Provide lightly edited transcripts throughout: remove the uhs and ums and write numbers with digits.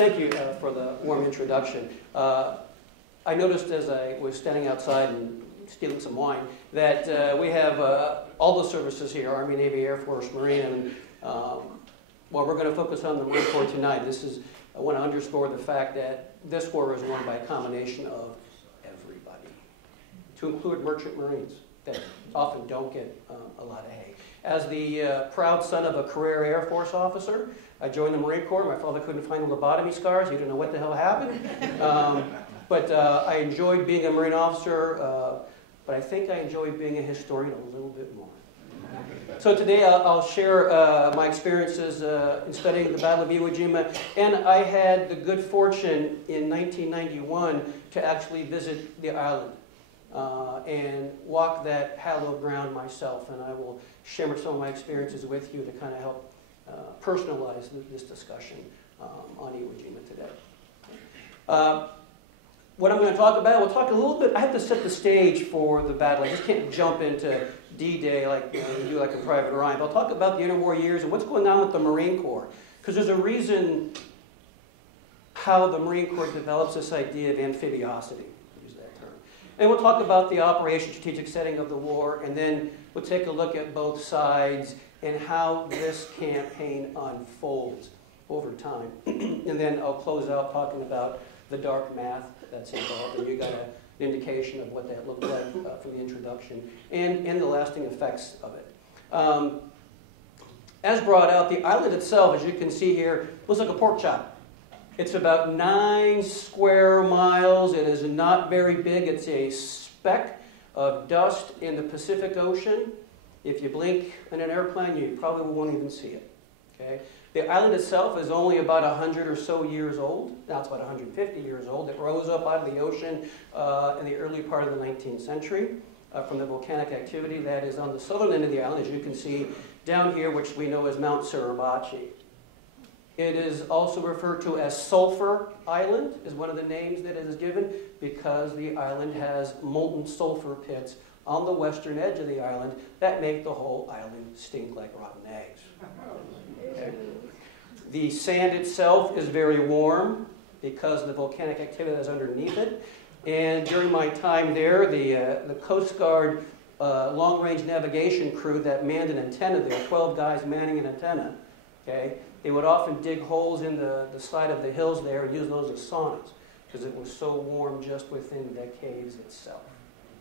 Thank you for the warm introduction. I noticed as I was standing outside and stealing some wine that we have all the services here, Army, Navy, Air Force, Marine, and well, we're going to focus on the Marine Corps tonight. I want to underscore the fact that this war is won by a combination of everybody, to include merchant Marines that often don't get a lot of hay. As the proud son of a career Air Force officer, I joined the Marine Corps. My father couldn't find lobotomy scars. He didn't know what the hell happened. But I enjoyed being a Marine officer, but I think I enjoyed being a historian a little bit more. So today I'll share my experiences in studying the Battle of Iwo Jima, and I had the good fortune in 1991 to actually visit the island and walk that hallowed ground myself, and I will share some of my experiences with you to kind of help personalize this discussion on Iwo Jima today. What I'm going to talk about, we'll talk a little bit, I have to set the stage for the battle. I just can't jump into D-Day like you do like a Private Ryan. But I'll talk about the interwar years and what's going on with the Marine Corps. Because there's a reason how the Marine Corps develops this idea of amphibiosity, use that term. And we'll talk about the operation strategic setting of the war, and then we'll take a look at both sides and how this campaign unfolds over time. And then I'll close out talking about the dark math that's involved, and you got an indication of what that looked like from the introduction, and the lasting effects of it. As brought out, the island itself, as you can see here, looks like a pork chop. It's about 9 square miles. It is not very big. It's a speck of dust in the Pacific Ocean. If you blink in an airplane, you probably won't even see it. Okay? The island itself is only about 100 or so years old. Now it's about 150 years old. It rose up out of the ocean in the early part of the 19th century from the volcanic activity that is on the southern end of the island, as you can see down here, which we know as Mount Suribachi. It is also referred to as Sulfur Island, is one of the names that it is given, because the island has molten sulfur pits on the western edge of the island that make the whole island stink like rotten eggs. Okay. The sand itself is very warm because of the volcanic activity that's underneath it. And during my time there, the Coast Guard long-range navigation crew that manned an antenna there, 12 guys manning an antenna, okay, they would often dig holes in the side of the hills there and use those as saunas because it was so warm just within the caves itself.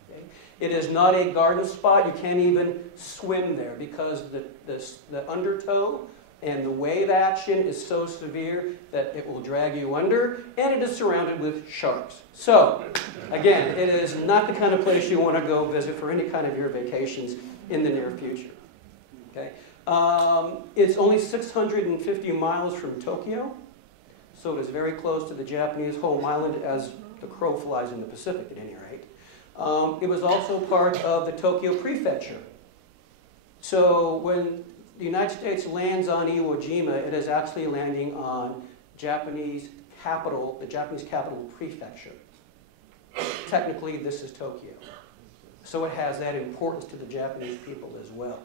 Okay. It is not a garden spot. You can't even swim there because the undertow and the wave action is so severe that it will drag you under, and it is surrounded with sharks. So, again, it is not the kind of place you want to go visit for any kind of your vacations in the near future. Okay? It's only 650 miles from Tokyo, so it is very close to the Japanese home island as the crow flies in the Pacific at any rate. It was also part of the Tokyo Prefecture. So when the United States lands on Iwo Jima, it is actually landing on Japanese capital, the Japanese capital prefecture. Technically, this is Tokyo. So it has that importance to the Japanese people as well.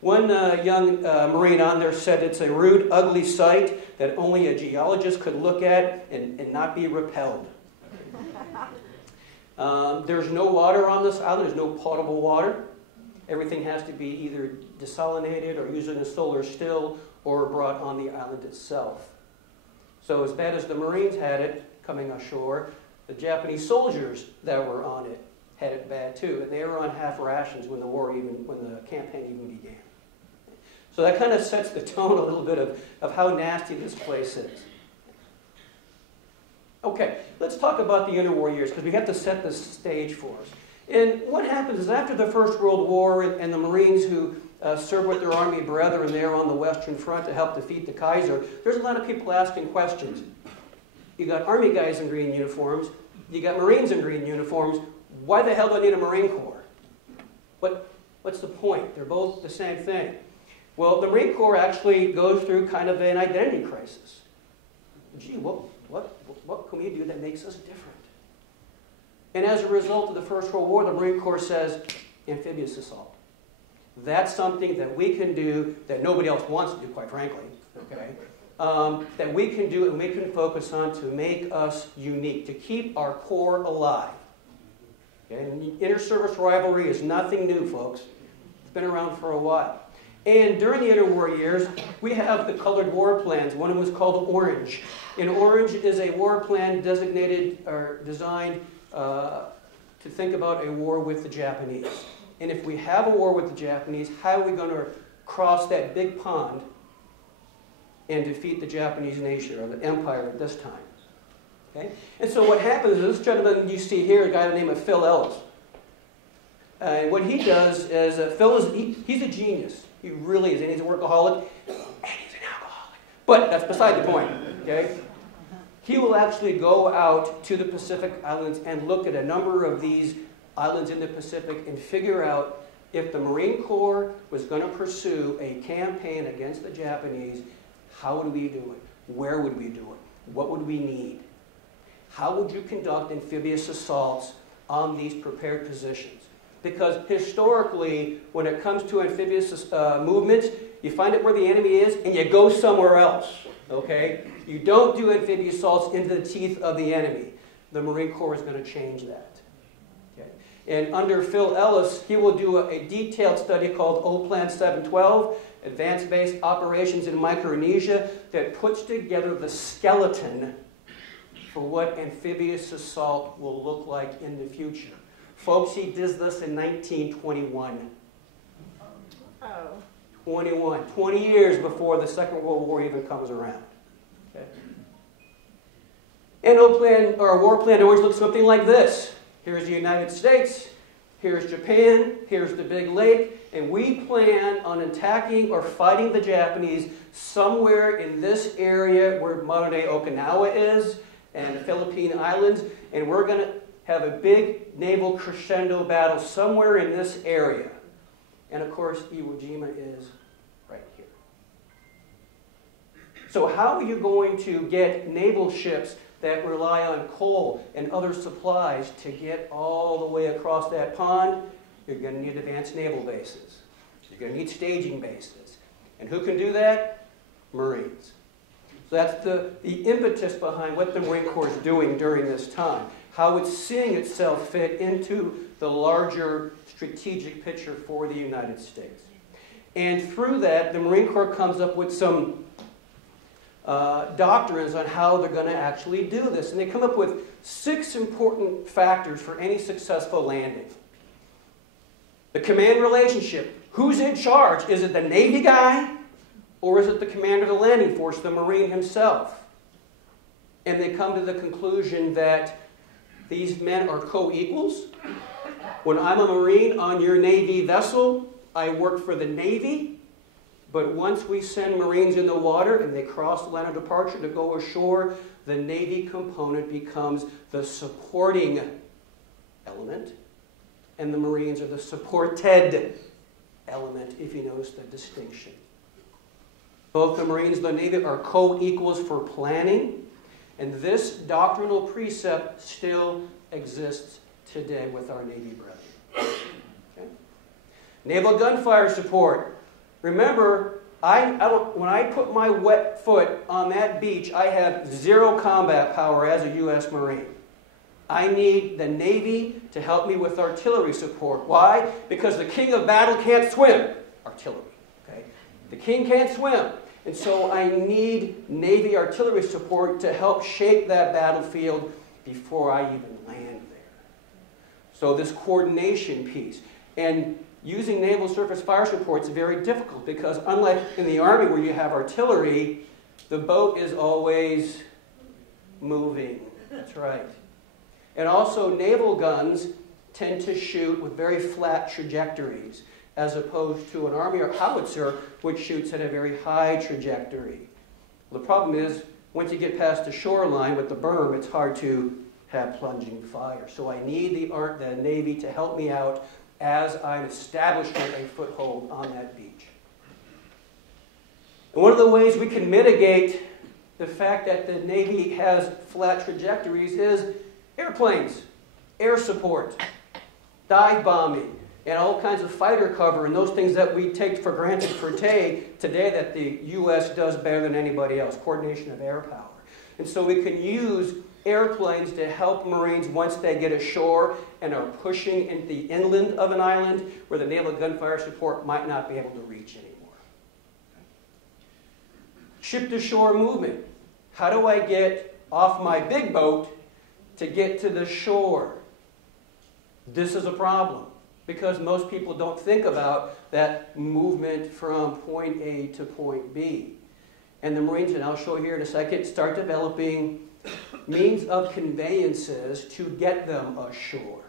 One young Marine on there said it's a rude, ugly sight that only a geologist could look at and not be repelled. There's no water on this island. There's no potable water. Everything has to be either desalinated or used in a solar still or brought on the island itself. So as bad as the Marines had it coming ashore, the Japanese soldiers that were on it had it bad too, and they were on half rations when the campaign even began. So that kind of sets the tone a little bit of how nasty this place is. Okay, let's talk about the interwar years, because we have to set the stage for us. And what happens is after the First World War and the Marines who served with their Army brethren there on the Western Front to help defeat the Kaiser, there's a lot of people asking questions. You got Army guys in green uniforms, you got Marines in green uniforms, why the hell do I need a Marine Corps? What's the point? They're both the same thing. Well, the Marine Corps actually goes through kind of an identity crisis. Gee, what can we do that makes us different? And as a result of the First World War, the Marine Corps says, amphibious assault. That's something that we can do that nobody else wants to do, quite frankly. Okay? that we can do and we can focus on to make us unique, to keep our core alive. Okay? And inter-service rivalry is nothing new, folks. It's been around for a while. And during the interwar years, we have the colored war plans. One was called Orange. And Orange is a war plan designated or designed to think about a war with the Japanese. And if we have a war with the Japanese, how are we going to cross that big pond and defeat the Japanese nation, or the empire at this time? Okay? And so what happens is, this gentleman you see here, a guy by the name of Phil Ellis. And what he does is, he's a genius. He really is. And he's a workaholic, and he's an alcoholic. But that's beside the point. Okay? He will actually go out to the Pacific Islands and look at a number of these islands in the Pacific and figure out if the Marine Corps was going to pursue a campaign against the Japanese, how would we do it? Where would we do it? What would we need? How would you conduct amphibious assaults on these prepared positions? Because historically, when it comes to amphibious movements, you find out where the enemy is and you go somewhere else. Okay? You don't do amphibious assaults into the teeth of the enemy. The Marine Corps is going to change that. Okay? And under Phil Ellis, he will do a detailed study called O-Plan 712, Advanced Base Operations in Micronesia, that puts together the skeleton for what amphibious assault will look like in the future. Folks, he does this in 1921. Oh. 20 years before the Second World War even comes around. Okay? And our war plan always looks something like this. Here's the United States, here's Japan, here's the big lake, and we plan on attacking or fighting the Japanese somewhere in this area where modern-day Okinawa is, and the Philippine Islands, and we're going to have a big naval crescendo battle somewhere in this area. And of course, Iwo Jima is right here. So how are you going to get naval ships that rely on coal and other supplies to get all the way across that pond? You're going to need advanced naval bases. You're going to need staging bases. And who can do that? Marines. So that's the impetus behind what the Marine Corps is doing during this time. How it's seeing itself fit into the larger strategic picture for the United States. And through that, the Marine Corps comes up with some doctrines on how they're going to actually do this. And they come up with 6 important factors for any successful landing. The command relationship. Who's in charge? Is it the Navy guy? Or is it the commander of the landing force, the Marine himself? And they come to the conclusion that these men are co-equals. When I'm a Marine on your Navy vessel, I work for the Navy. But once we send Marines in the water and they cross the line of departure to go ashore, the Navy component becomes the supporting element, and the Marines are the supported element, if you notice the distinction. Both the Marines and the Navy are co-equals for planning, and this doctrinal precept still exists today with our Navy brethren. Okay? Naval gunfire support. Remember, when I put my wet foot on that beach, I have 0 combat power as a U.S. Marine. I need the Navy to help me with artillery support. Why? Because the king of battle can't swim. Artillery. Okay? The king can't swim. And so I need Navy artillery support to help shape that battlefield before I even land there. So this coordination piece. And using naval surface fire support is very difficult because unlike in the Army where you have artillery, the boat is always moving. That's right. And also naval guns tend to shoot with very flat trajectories, as opposed to an Army or howitzer, which shoots at a very high trajectory. Well, the problem is, once you get past the shoreline with the berm, it's hard to have plunging fire. So I need the Navy to help me out as I'm establishing a foothold on that beach. And one of the ways we can mitigate the fact that the Navy has flat trajectories is airplanes, air support, dive bombing. and all kinds of fighter cover and those things that we take for granted today that the U.S. does better than anybody else, coordination of air power. And so we can use airplanes to help Marines once they get ashore and are pushing into the inland of an island where the naval gunfire support might not be able to reach anymore. Ship-to-shore movement. How do I get off my big boat to get to the shore? This is a problem because most people don't think about that movement from point A to point B. And the Marines, and I'll show here in a second, start developing means of conveyances to get them ashore.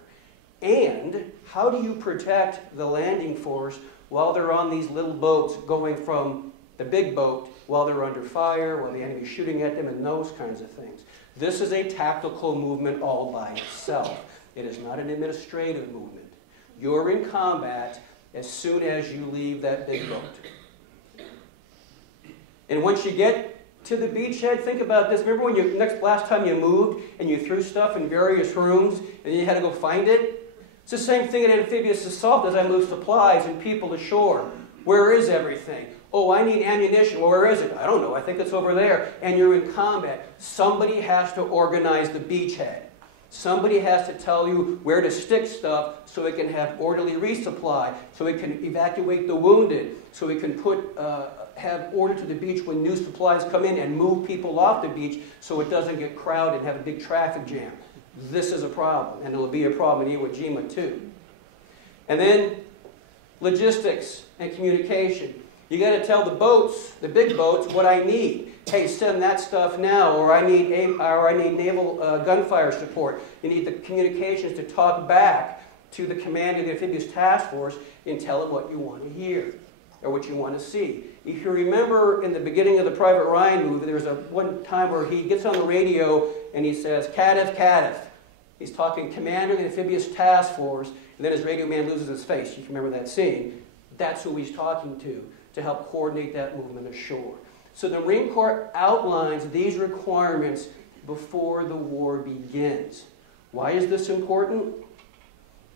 And how do you protect the landing force while they're on these little boats going from the big boat while they're under fire, while the enemy's shooting at them, and those kinds of things? This is a tactical movement all by itself. It is not an administrative movement. You're in combat as soon as you leave that big boat. And once you get to the beachhead, think about this. Remember when last time you moved and you threw stuff in various rooms and then you had to go find it? It's the same thing in amphibious assault as I move supplies and people ashore. Where is everything? Oh, I need ammunition. Well, where is it? I don't know. I think it's over there. And you're in combat. Somebody has to organize the beachhead. Somebody has to tell you where to stick stuff so it can have orderly resupply, so it can evacuate the wounded, so it can have order to the beach when new supplies come in and move people off the beach so it doesn't get crowded and have a big traffic jam. This is a problem, and it will be a problem in Iwo Jima too. And then logistics and communication. You got to tell the boats, the big boats, what I need. Hey, send that stuff now, or I need naval gunfire support. You need the communications to talk back to the commander of the amphibious task force and tell them what you want to hear or what you want to see. If you remember in the beginning of the Private Ryan movie, there's one time where he gets on the radio and he says, "Kadif, Kadif." He's talking commander of the amphibious task force, and then his radio man loses his face. You can remember that scene. That's who he's talking to help coordinate that movement ashore. So the Marine Corps outlines these requirements before the war begins. Why is this important?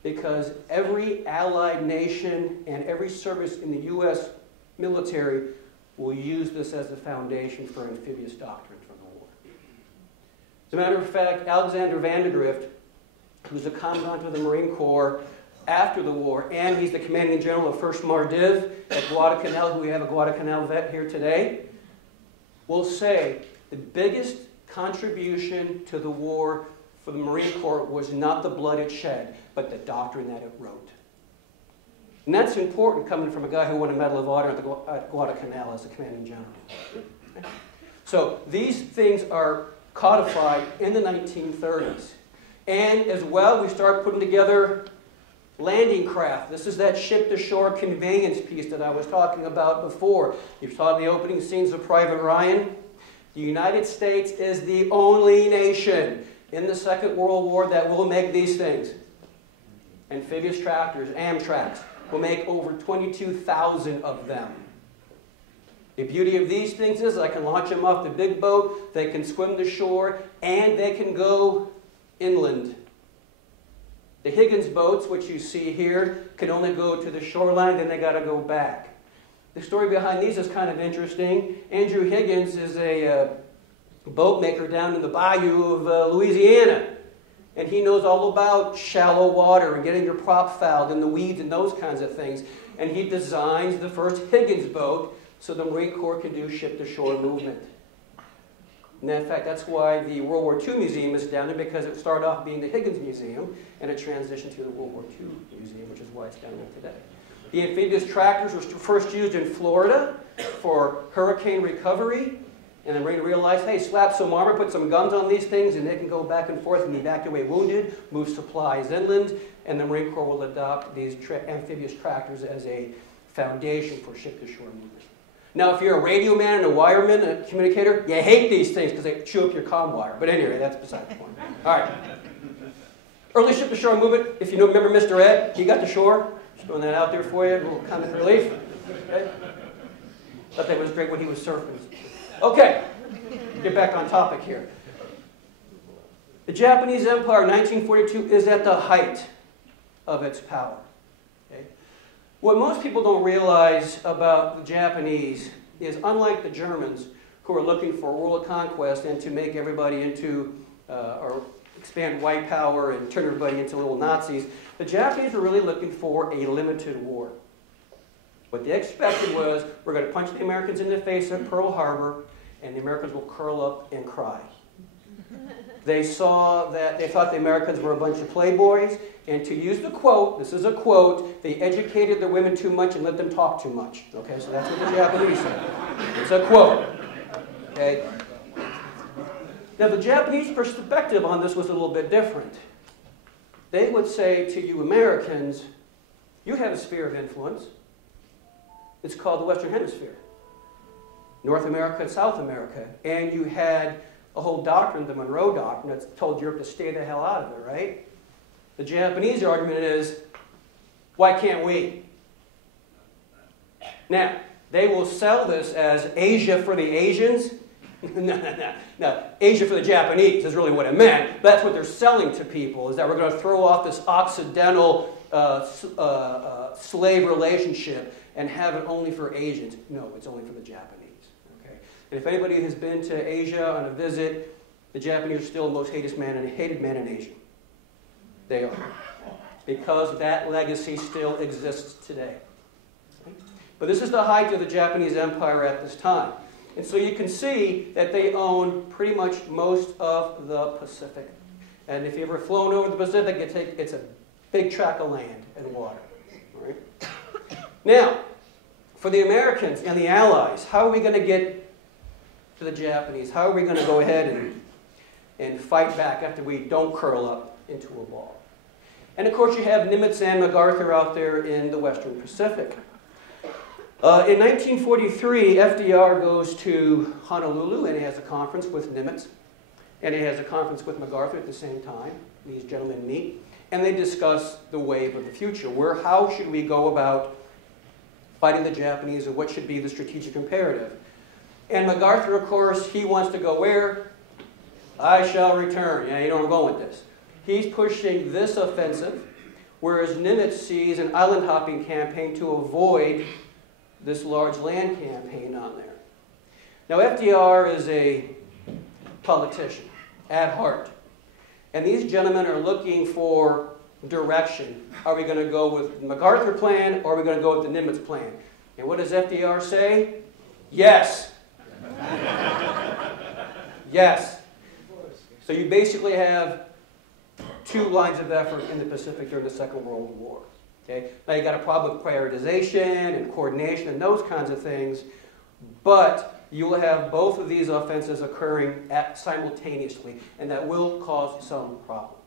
Because every allied nation and every service in the U.S. military will use this as the foundation for amphibious doctrine from the war. As a matter of fact, Alexander Vandegrift, who's the commandant of the Marine Corps after the war, and he's the commanding general of 1st Mardiv at Guadalcanal, who we have a Guadalcanal vet here today, will say the biggest contribution to the war for the Marine Corps was not the blood it shed, but the doctrine that it wrote. And that's important coming from a guy who won a Medal of Honor at Guadalcanal as the commanding general. So these things are codified in the 1930s. And as well, we start putting together landing craft. This is that ship-to-shore conveyance piece that I was talking about before. You saw in the opening scenes of Private Ryan. The United States is the only nation in the Second World War that will make these things. Amphibious tractors, Amtraks, will make over 22,000 of them. The beauty of these things is I can launch them off the big boat, they can swim the shore, and they can go inland. The Higgins boats, which you see here, can only go to the shoreline, then they got to go back. The story behind these is kind of interesting. Andrew Higgins is a boat maker down in the bayou of Louisiana. And he knows all about shallow water and getting your prop fouled and the weeds and those kinds of things. And he designs the first Higgins boat so the Marine Corps can do ship-to-shore movement. And in fact, that's why the World War II Museum is down there, because it started off being the Higgins Museum and it transitioned to the World War II Museum, which is why it's down there today. The amphibious tractors were first used in Florida for hurricane recovery. And the Marine realized, hey, slap some armor, put some guns on these things, and they can go back and forth and evacuate wounded, move supplies inland, and the Marine Corps will adopt these amphibious tractors as a foundation for ship-to-shore movement. Now, if you're a radio man and a wireman, a communicator, you hate these things because they chew up your comm wire. But anyway, that's beside the point. All right. Early ship-to-shore movement, if you remember Mr. Ed, he got to shore. Just throwing that out there for you, a little comic relief. Okay? Thought that was great when he was surfing. Okay, get back on topic here. The Japanese Empire, 1942, is at the height of its power. Okay? What most people don't realize about the Japanese is, unlike the Germans, who are looking for world conquest and to make everybody into, or expand white power and turn everybody into little Nazis, the Japanese were really looking for a limited war. What they expected was, we're going to punch the Americans in the face at Pearl Harbor, and the Americans will curl up and cry. They thought the Americans were a bunch of playboys, and to use the quote, this is a quote, they educated the women too much and let them talk too much. Okay, so that's what the Japanese said. It's a quote. Okay. Now, the Japanese perspective on this was a little bit different. They would say to you Americans, you have a sphere of influence. It's called the Western Hemisphere. North America and South America. And you had a whole doctrine, the Monroe Doctrine, that told Europe to stay the hell out of it, right? The Japanese argument is, why can't we? Now, they will sell this as Asia for the Asians. No. Asia for the Japanese is really what it meant. That's what they're selling to people, is that we're going to throw off this Occidental slave relationship and have it only for Asians. No, it's only for the Japanese. Okay? And if anybody has been to Asia on a visit, the Japanese are still the most hated man in Asia. They are. Because that legacy still exists today. But this is the height of the Japanese Empire at this time. And so you can see that they own pretty much most of the Pacific. And if you've ever flown over the Pacific, it's a big tract of land and water. All right? Now, for the Americans and the Allies, how are we going to get to the Japanese? How are we going to go ahead and fight back after we don't curl up into a ball? And of course, you have Nimitz and MacArthur out there in the Western Pacific. In 1943, FDR goes to Honolulu and he has a conference with Nimitz. And he has a conference with MacArthur at the same time. These gentlemen meet. And they discuss the wave of the future. How should we go about fighting the Japanese, and what should be the strategic imperative? And MacArthur, of course, he wants to go where? I shall return. Yeah, you know where I'm going with this. He's pushing this offensive, whereas Nimitz sees an island hopping campaign to avoid this large land campaign on there. Now, FDR is a politician at heart. And these gentlemen are looking for direction. Are we going to go with the MacArthur plan, or are we going to go with the Nimitz plan? And what does FDR say? Yes. Yes. So you basically have two lines of effort in the Pacific during the Second World War. Okay? Now you got a problem with prioritization and coordination and those kinds of things, but you will have both of these offensives occurring simultaneously, and that will cause some problems.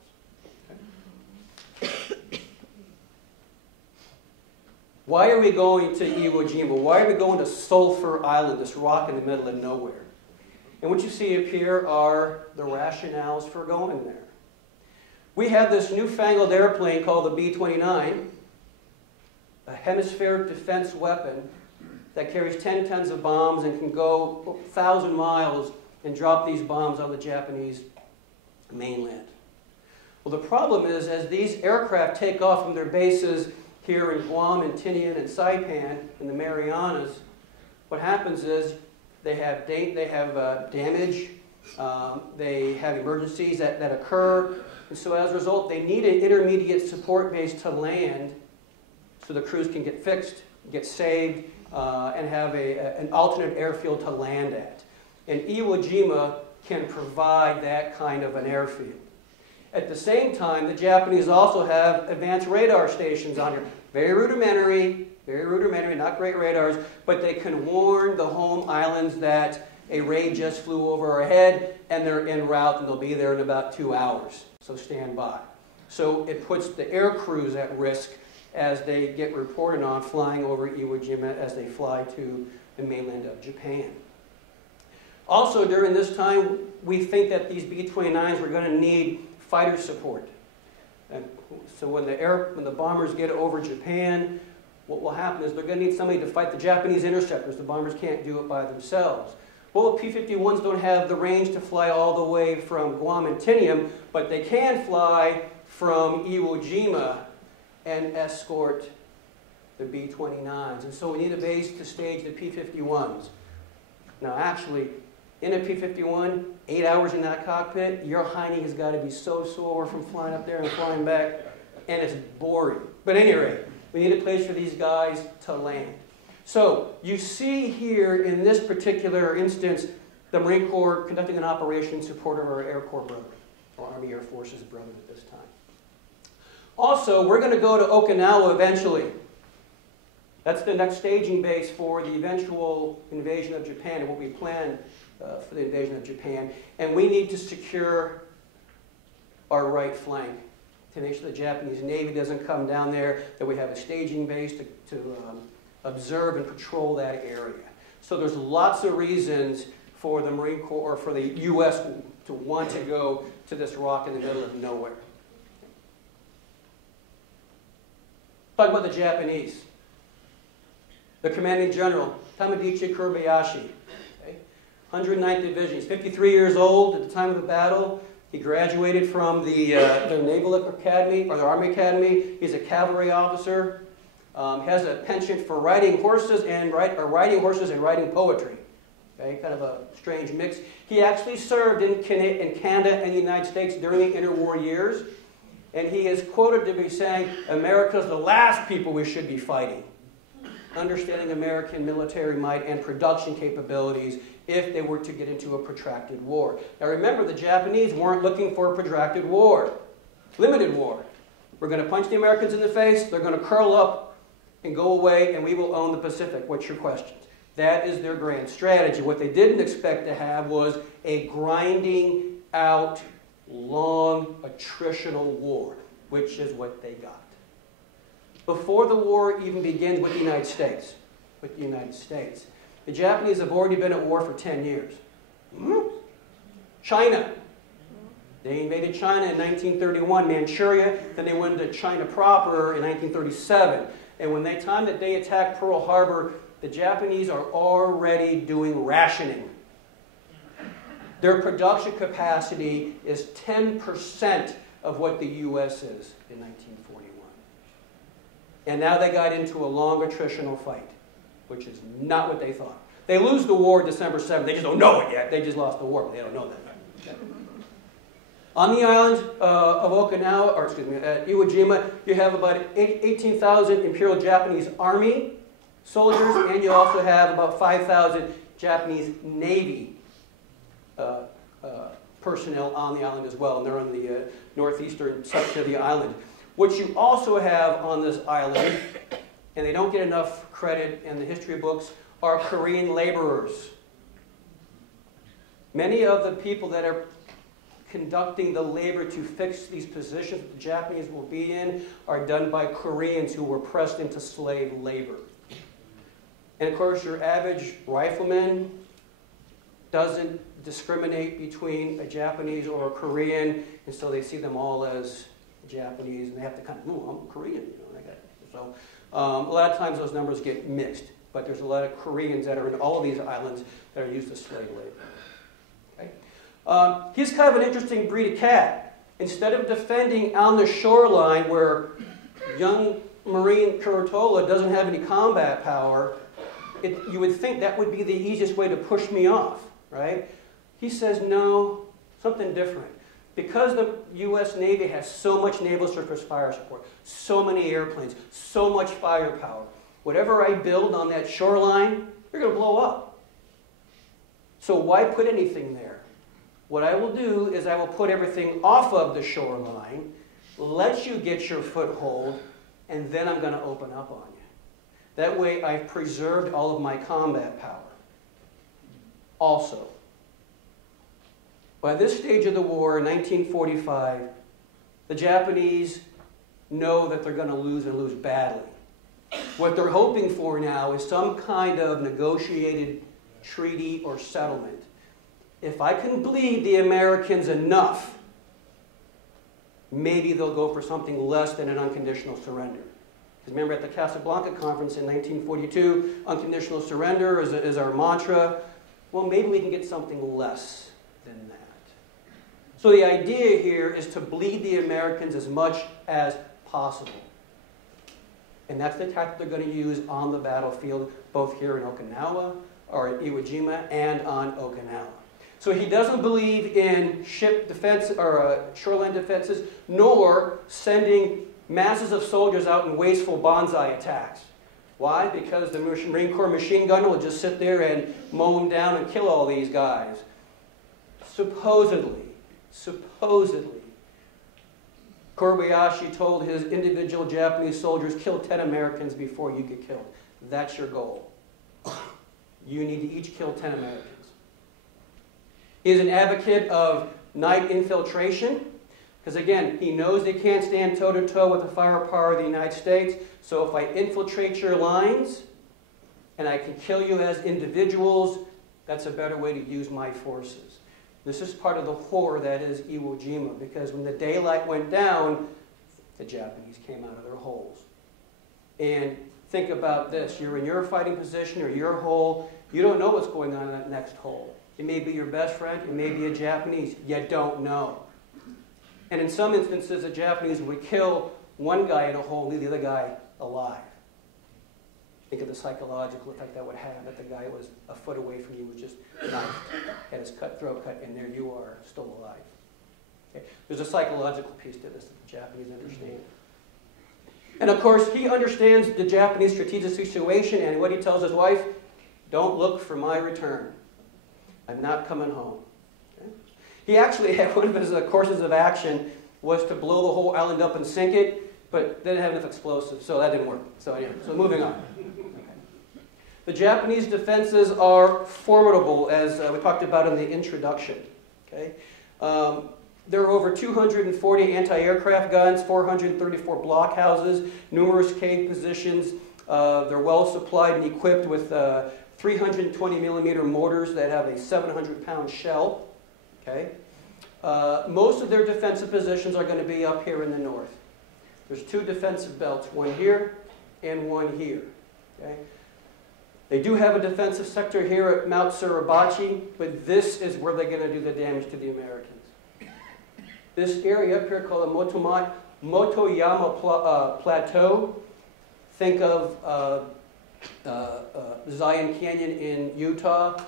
Okay? Why are we going to Iwo Jima? Why are we going to Sulfur Island, this rock in the middle of nowhere? And what you see up here are the rationales for going there. We have this newfangled airplane called the B-29, a hemispheric defense weapon that carries 10 tons of bombs and can go 1,000 miles and drop these bombs on the Japanese mainland. Well, the problem is, as these aircraft take off from their bases here in Guam and Tinian and Saipan in the Marianas, what happens is they have damage, they have emergencies that occur, and so as a result, they need an intermediate support base to land so the crews can get fixed, get saved, and have an alternate airfield to land at. And Iwo Jima can provide that kind of an airfield. At the same time, the Japanese also have advanced radar stations on here. Very rudimentary, not great radars, but they can warn the home islands that a raid just flew over our head and they're en route and they'll be there in about 2 hours. So stand by. So it puts the air crews at risk as they get reported on flying over Iwo Jima as they fly to the mainland of Japan. Also, during this time, we think that these B-29s were going to need fighter support. And so when the bombers get over Japan, what will happen is they're going to need somebody to fight the Japanese interceptors. The bombers can't do it by themselves. Well, the P-51s don't have the range to fly all the way from Guam and Tinian, but they can fly from Iwo Jima and escort the B-29s. And so we need a base to stage the P-51s. Now actually, in a P-51, 8 hours in that cockpit, your hiney has got to be so sore from flying up there and flying back, and it's boring. But at any rate, we need a place for these guys to land. So you see here in this particular instance, the Marine Corps conducting an operation in support of our Air Corps brother, or Army Air Forces brother at this time. Also, we're going to go to Okinawa eventually. That's the next staging base for the eventual invasion of Japan and what we plan for the invasion of Japan. And we need to secure our right flank to make sure the Japanese Navy doesn't come down there, that we have a staging base to observe and patrol that area. So there's lots of reasons for the Marine Corps, or for the U.S. to want to go to this rock in the middle of nowhere. Talk about the Japanese. The commanding general, Tamabichi Kobayashi, okay? 109th Division. He's 53 years old at the time of the battle. He graduated from the Naval Academy, or the Army Academy. He's a cavalry officer. Has a penchant for riding horses and writing poetry. Okay, kind of a strange mix. He actually served in Canada and the United States during the Interwar Years. And he is quoted to be saying, America's the last people we should be fighting. Understanding American military might and production capabilities if they were to get into a protracted war. Now remember, the Japanese weren't looking for a protracted war. Limited war. We're going to punch the Americans in the face, they're going to curl up and go away, and we will own the Pacific. What's your questions? That is their grand strategy. What they didn't expect to have was a grinding out, long, attritional war, which is what they got. Before the war even begins with the United States, the Japanese have already been at war for 10 years. China. They invaded China in 1931, Manchuria, then they went into China proper in 1937. And when they time that they attacked Pearl Harbor, the Japanese are already doing rationing. Their production capacity is 10% of what the U.S. is in 1941. And now they got into a long attritional fight, which is not what they thought. They lose the war December 7th. They just don't know it yet. They just lost the war, but they don't know that. On the island of Okinawa, or excuse me, at Iwo Jima, you have about 18,000 Imperial Japanese Army soldiers, and you also have about 5,000 Japanese Navy personnel on the island as well, and they're on the northeastern section of the island. What you also have on this island, and they don't get enough credit in the history books, are Korean laborers. Many of the people that are conducting the labor to fix these positions that the Japanese will be in are done by Koreans who were pressed into slave labor. And of course, your average rifleman doesn't discriminate between a Japanese or a Korean, and so they see them all as Japanese, and they have to kind of, oh, I'm Korean, you know. So a lot of times those numbers get mixed, but there's a lot of Koreans that are in all of these islands that are used as slave labor. Okay? He's kind of an interesting breed of cat. Instead of defending on the shoreline where young Marine Curatola doesn't have any combat power, you would think that would be the easiest way to push me off, right? He says, no, something different. Because the U.S. Navy has so much naval surface fire support, so many airplanes, so much firepower, whatever I build on that shoreline, they're going to blow up. So why put anything there? What I will do is I will put everything off of the shoreline, let you get your foothold, and then I'm going to open up on you. That way I've preserved all of my combat power. Also, by this stage of the war, in 1945, the Japanese know that they're going to lose and lose badly. What they're hoping for now is some kind of negotiated treaty or settlement. If I can bleed the Americans enough, maybe they'll go for something less than an unconditional surrender. Because remember at the Casablanca Conference in 1942, unconditional surrender is our mantra. Well, maybe we can get something less than that. So the idea here is to bleed the Americans as much as possible. And that's the tactic they're going to use on the battlefield, both here in Okinawa, or at Iwo Jima, and on Okinawa. So he doesn't believe in ship defense or shoreline defenses, nor sending masses of soldiers out in wasteful bonsai attacks. Why? Because the Marine Corps machine gunner will just sit there and mow them down and kill all these guys. Supposedly, Kobayashi told his individual Japanese soldiers, kill 10 Americans before you get killed. That's your goal. You need to each kill 10 Americans. He is an advocate of night infiltration, because again, he knows they can't stand toe-to-toe with the firepower of the United States, so if I infiltrate your lines, and I can kill you as individuals, that's a better way to use my forces. This is part of the horror that is Iwo Jima, because when the daylight went down, the Japanese came out of their holes. And think about this, you're in your fighting position or your hole, you don't know what's going on in that next hole. It may be your best friend, it may be a Japanese, you don't know. And in some instances, the Japanese would kill one guy in a hole and leave the other guy alive. Think of the psychological effect that would have, that the guy was a foot away from you, was just knifed, had his throat cut, and there you are, still alive. Okay? There's a psychological piece to this that the Japanese understand. And of course, he understands the Japanese strategic situation, and what he tells his wife, don't look for my return. I'm not coming home. Okay? He actually had one of his courses of action was to blow the whole island up and sink it, but they didn't have enough explosives, so that didn't work. So anyway, so moving on. Okay. The Japanese defenses are formidable, as we talked about in the introduction. Okay? There are over 240 anti-aircraft guns, 434 blockhouses, numerous cave positions. They're well supplied and equipped with 320 millimeter mortars that have a 700-pound shell. Okay? Most of their defensive positions are going to be up here in the north. There's two defensive belts, one here and one here. Okay? They do have a defensive sector here at Mount Suribachi, but this is where they're going to do the damage to the Americans. This area up here called the Motoyama Plateau. Think of Zion Canyon in Utah,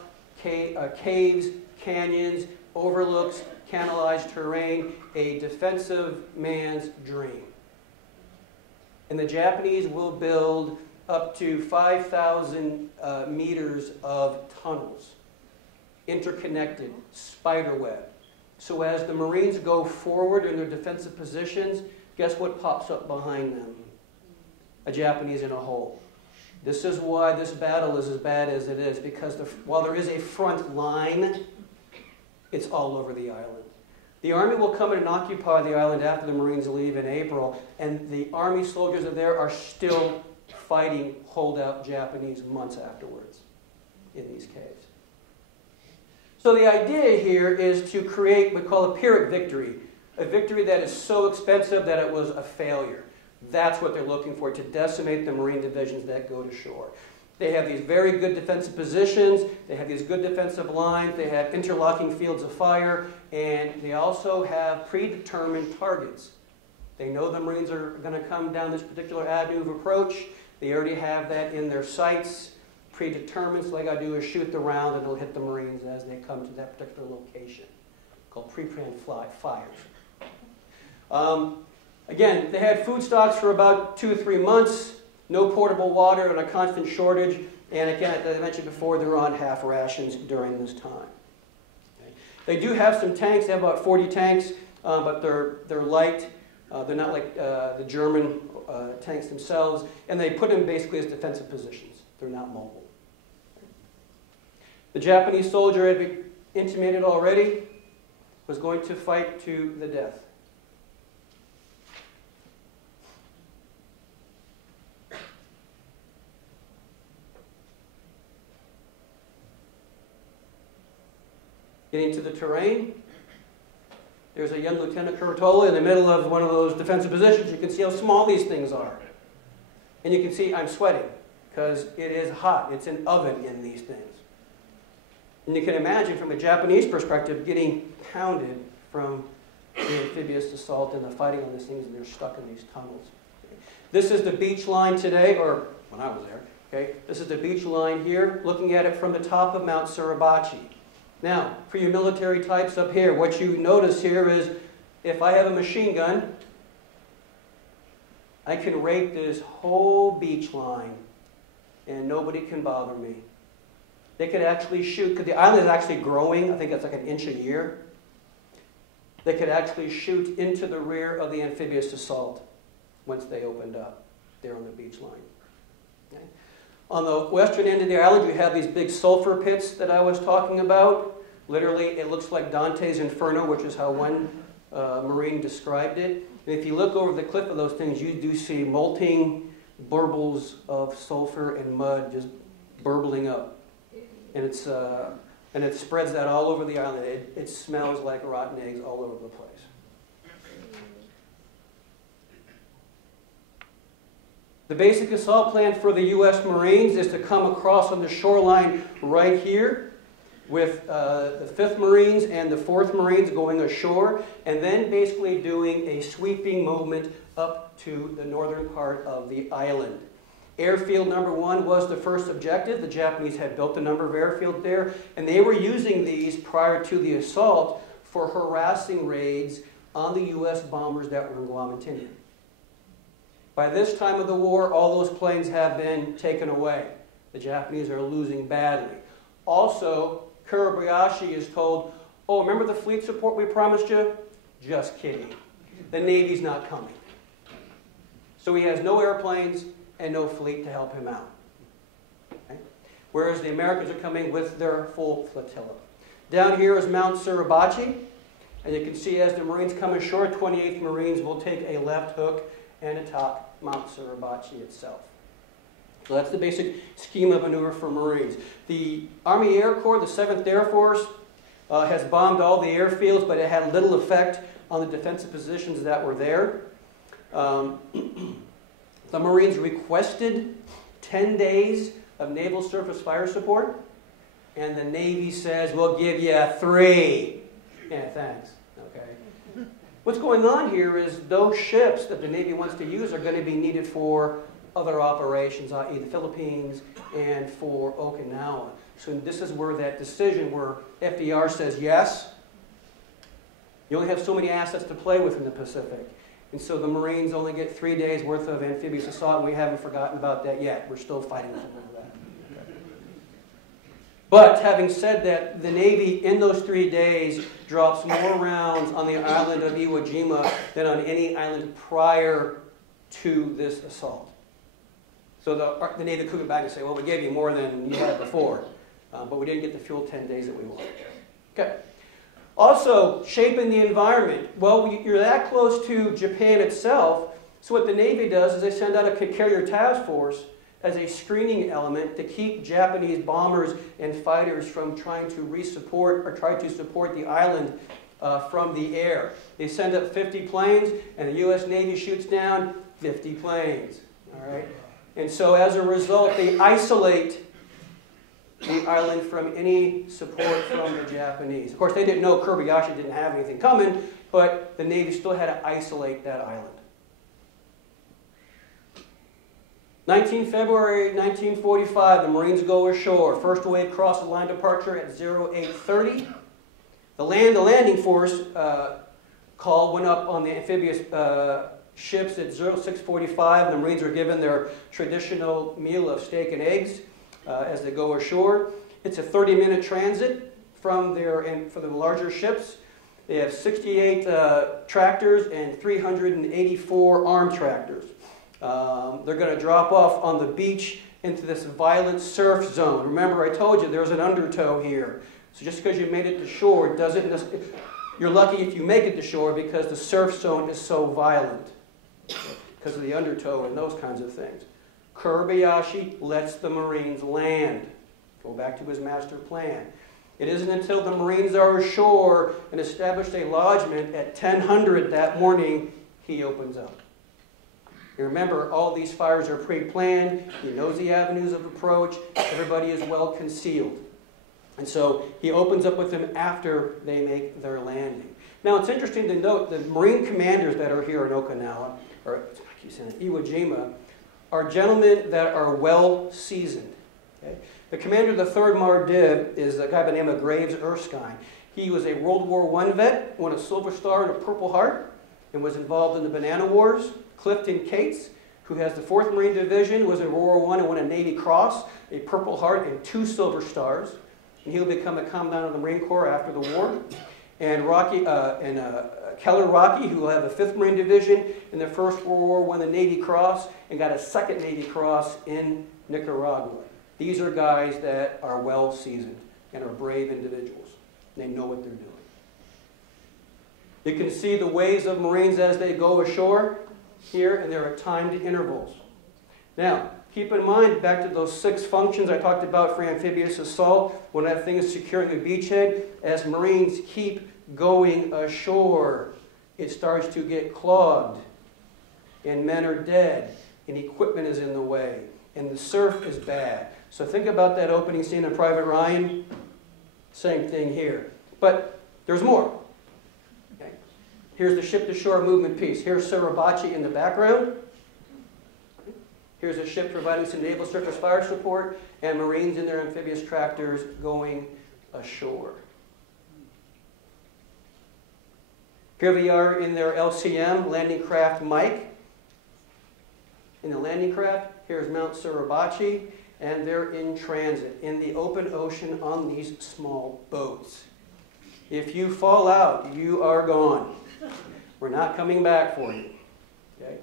caves, canyons, overlooks, canalized terrain, a defensive man's dream. And the Japanese will build up to 5,000 meters of tunnels, interconnected, spiderweb. So as the Marines go forward in their defensive positions, guess what pops up behind them? A Japanese in a hole. This is why this battle is as bad as it is, because while there is a front line, it's all over the island. The Army will come in and occupy the island after the Marines leave in April, and the Army soldiers are there are still fighting holdout Japanese months afterwards in these caves. So the idea here is to create what we call a Pyrrhic victory, a victory that is so expensive that it was a failure. That's what they're looking for, to decimate the Marine divisions that go to shore. They have these very good defensive positions, they have these good defensive lines, they have interlocking fields of fire, and they also have predetermined targets. They know the Marines are going to come down this particular avenue of approach. They already have that in their sights, predetermined, so all they got to do is shoot the round and it'll hit the Marines as they come to that particular location, called pre-planned fires. Again, they had food stocks for about 2 or 3 months, no portable water and a constant shortage, and again, as I mentioned before, they're on half rations during this time. Okay. They do have some tanks, they have about 40 tanks, but they're light, they're not like the German tanks themselves, and they put them basically as defensive positions. They're not mobile. The Japanese soldier had been intimated already, was going to fight to the death. Getting to the terrain, there's a young Lieutenant Curatola in the middle of one of those defensive positions. You can see how small these things are. And you can see I'm sweating because it is hot. It's an oven in these things. And you can imagine from a Japanese perspective getting pounded from the amphibious assault and the fighting on these things, and they're stuck in these tunnels. This is the beach line today, or when I was there. Okay, this is the beach line here, looking at it from the top of Mount Suribachi. Now, for you military types up here, what you notice here is if I have a machine gun, I can rake this whole beach line and nobody can bother me. They could actually shoot, because the island is actually growing, I think it's like an inch a year. They could actually shoot into the rear of the amphibious assault once they opened up there on the beach line. Okay. On the western end of the island, you have these big sulfur pits that I was talking about. Literally, it looks like Dante's Inferno, which is how one Marine described it. And if you look over the cliff of those things, you do see molting burbles of sulfur and mud just burbling up. And it spreads that all over the island. It smells like rotten eggs all over the place. The basic assault plan for the U.S. Marines is to come across on the shoreline right here with the 5th Marines and the 4th Marines going ashore, and then basically doing a sweeping movement up to the northern part of the island. Airfield number 1 was the first objective. The Japanese had built a number of airfields there, and they were using these prior to the assault for harassing raids on the U.S. bombers that were in Guam and Tinian. By this time of the war, all those planes have been taken away. The Japanese are losing badly. Also, Kurabayashi is told, oh, remember the fleet support we promised you? Just kidding. The Navy's not coming. So he has no airplanes and no fleet to help him out. Okay? Whereas the Americans are coming with their full flotilla. Down here is Mount Suribachi. And you can see as the Marines come ashore, 28th Marines will take a left hook and attack Mount Suribachi itself. So that's the basic scheme of maneuver for Marines. The Army Air Corps, the 7th Air Force, has bombed all the airfields, but it had little effect on the defensive positions that were there. The Marines requested 10 days of naval surface fire support, and the Navy says, we'll give you 3. Yeah, thanks. Okay. What's going on here is those ships that the Navy wants to use are going to be needed for other operations, i.e. the Philippines and for Okinawa. So this is where that decision where FDR says yes, you only have so many assets to play with in the Pacific. And so the Marines only get 3 days worth of amphibious assault, and we haven't forgotten about that yet. We're still fighting over that. Okay. But having said that, the Navy in those 3 days drops more rounds on the island of Iwo Jima than on any island prior to this assault. So the Navy could go back and say, well, we gave you more than you had before, but we didn't get the full 10 days that we wanted. Okay. Also, shaping the environment. Well, you're that close to Japan itself, so what the Navy does is they send out a carrier task force as a screening element to keep Japanese bombers and fighters from trying to re-support or try to support the island from the air. They send up 50 planes, and the U.S. Navy shoots down 50 planes. All right? And so as a result, they isolate the island from any support from the Japanese. Of course, they didn't know Kurabayashi didn't have anything coming, but the Navy still had to isolate that island. 19 February 1945, the Marines go ashore. First wave cross the line departure at 0830. The landing force call went up on the amphibious ships at 0645. The Marines were given their traditional meal of steak and eggs as they go ashore. It's a 30-minute transit from for the larger ships. They have 68 tractors and 384 armed tractors. They're going to drop off on the beach into this violent surf zone. Remember, I told you there's an undertow here. So just because you made it to shore, doesn't necessarily, you're lucky if you make it to shore because the surf zone is so violent because of the undertow and those kinds of things. Kurabayashi lets the Marines land. Go back to his master plan. It isn't until the Marines are ashore and established a lodgment at 1000 that morning he opens up. You remember, all these fires are pre-planned. He knows the avenues of approach. Everybody is well concealed. And so he opens up with them after they make their landing. Now it's interesting to note the Marine commanders that are here in Okinawa, or I keep saying Iwo Jima, are gentlemen that are well seasoned. Okay? The commander of the 3rd Mardiv is a guy by the name of Graves Erskine. He was a World War I vet, won a Silver Star and a Purple Heart, and was involved in the Banana Wars. Clifton Cates, who has the 4th Marine Division, was in World War I and won a Navy Cross, a Purple Heart, and 2 Silver Stars. And he'll become a commandant of the Marine Corps after the war. And Keller Rocky, who will have the 5th Marine Division in the First World War, won the Navy Cross and got a 2nd Navy Cross in Nicaragua. These are guys that are well seasoned and are brave individuals. They know what they're doing. You can see the ways of Marines as they go ashore here, and there are timed intervals. Now, keep in mind, back to those 6 functions I talked about for amphibious assault, when that thing is securing a beachhead, as Marines keep going ashore, it starts to get clogged, and men are dead, and equipment is in the way, and the surf is bad. So think about that opening scene in Private Ryan. Same thing here. But there's more. Okay. Here's the ship-to-shore movement piece. Here's Suribachi in the background. Here's a ship providing some naval surface fire support, and Marines in their amphibious tractors going ashore. Here they are in their LCM, landing craft Mike. In the landing craft, here's Mount Suribachi, and they're in transit in the open ocean on these small boats. If you fall out, you are gone. We're not coming back for you. Okay?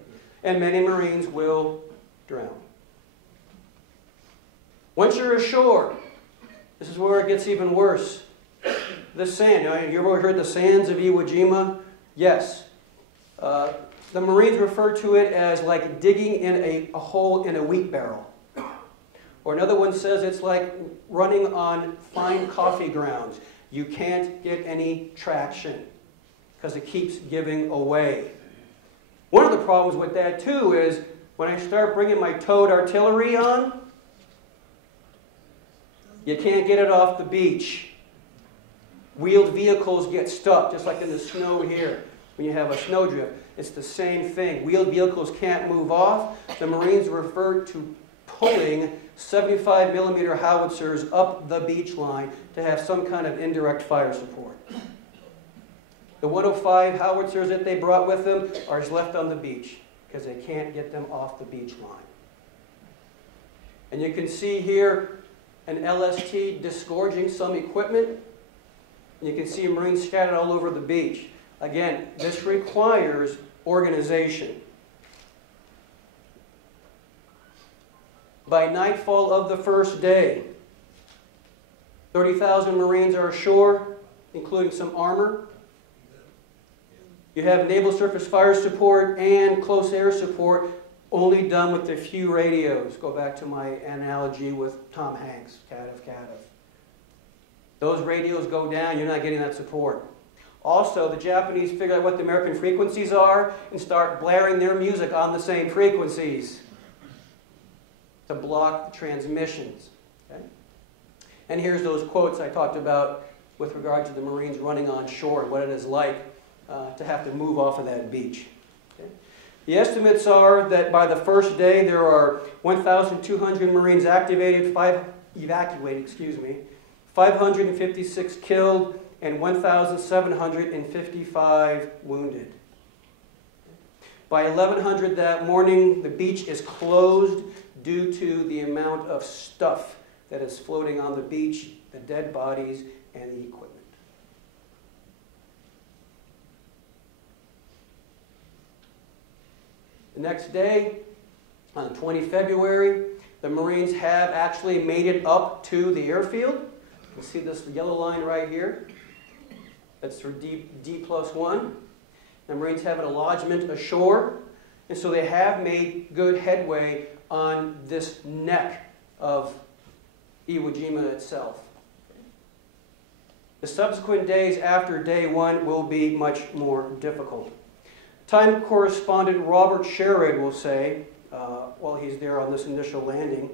And many Marines will drown. Once you're ashore, this is where it gets even worse. The sand. You ever heard the sands of Iwo Jima? Yes. The Marines refer to it as like digging in a hole in a wheat barrel. Or another one says it's like running on fine coffee grounds. You can't get any traction because it keeps giving away. One of the problems with that too is when I start bringing my towed artillery on, you can't get it off the beach. Wheeled vehicles get stuck, just like in the snow here when you have a snowdrift. It's the same thing. Wheeled vehicles can't move off. The Marines refer to pulling 75 millimeter howitzers up the beach line to have some kind of indirect fire support. The 105 howitzers that they brought with them are left on the beach because they can't get them off the beach line. And you can see here an LST disgorging some equipment. And you can see Marines scattered all over the beach. Again, this requires organization. By nightfall of the first day, 30,000 Marines are ashore, including some armor. You have naval surface fire support and close air support, only done with a few radios. Go back to my analogy with Tom Hanks, Catif. Those radios go down, you're not getting that support. Also, the Japanese figure out what the American frequencies are and start blaring their music on the same frequencies to block the transmissions. Okay? And here's those quotes I talked about with regard to the Marines running on shore and what it is like to have to move off of that beach. Okay? The estimates are that by the first day there are 1,200 Marines evacuated, 556 killed, and 1,755 wounded. By 1100 that morning, the beach is closed due to the amount of stuff that is floating on the beach, the dead bodies, and the equipment. The next day, on 20 February, the Marines have actually made it up to the airfield. You can see this yellow line right here. That's for D+1. The Marines have an lodgment ashore, and so they have made good headway on this neck of Iwo Jima itself. The subsequent days after day one will be much more difficult. Time correspondent Robert Sherrod will say, while he's there on this initial landing,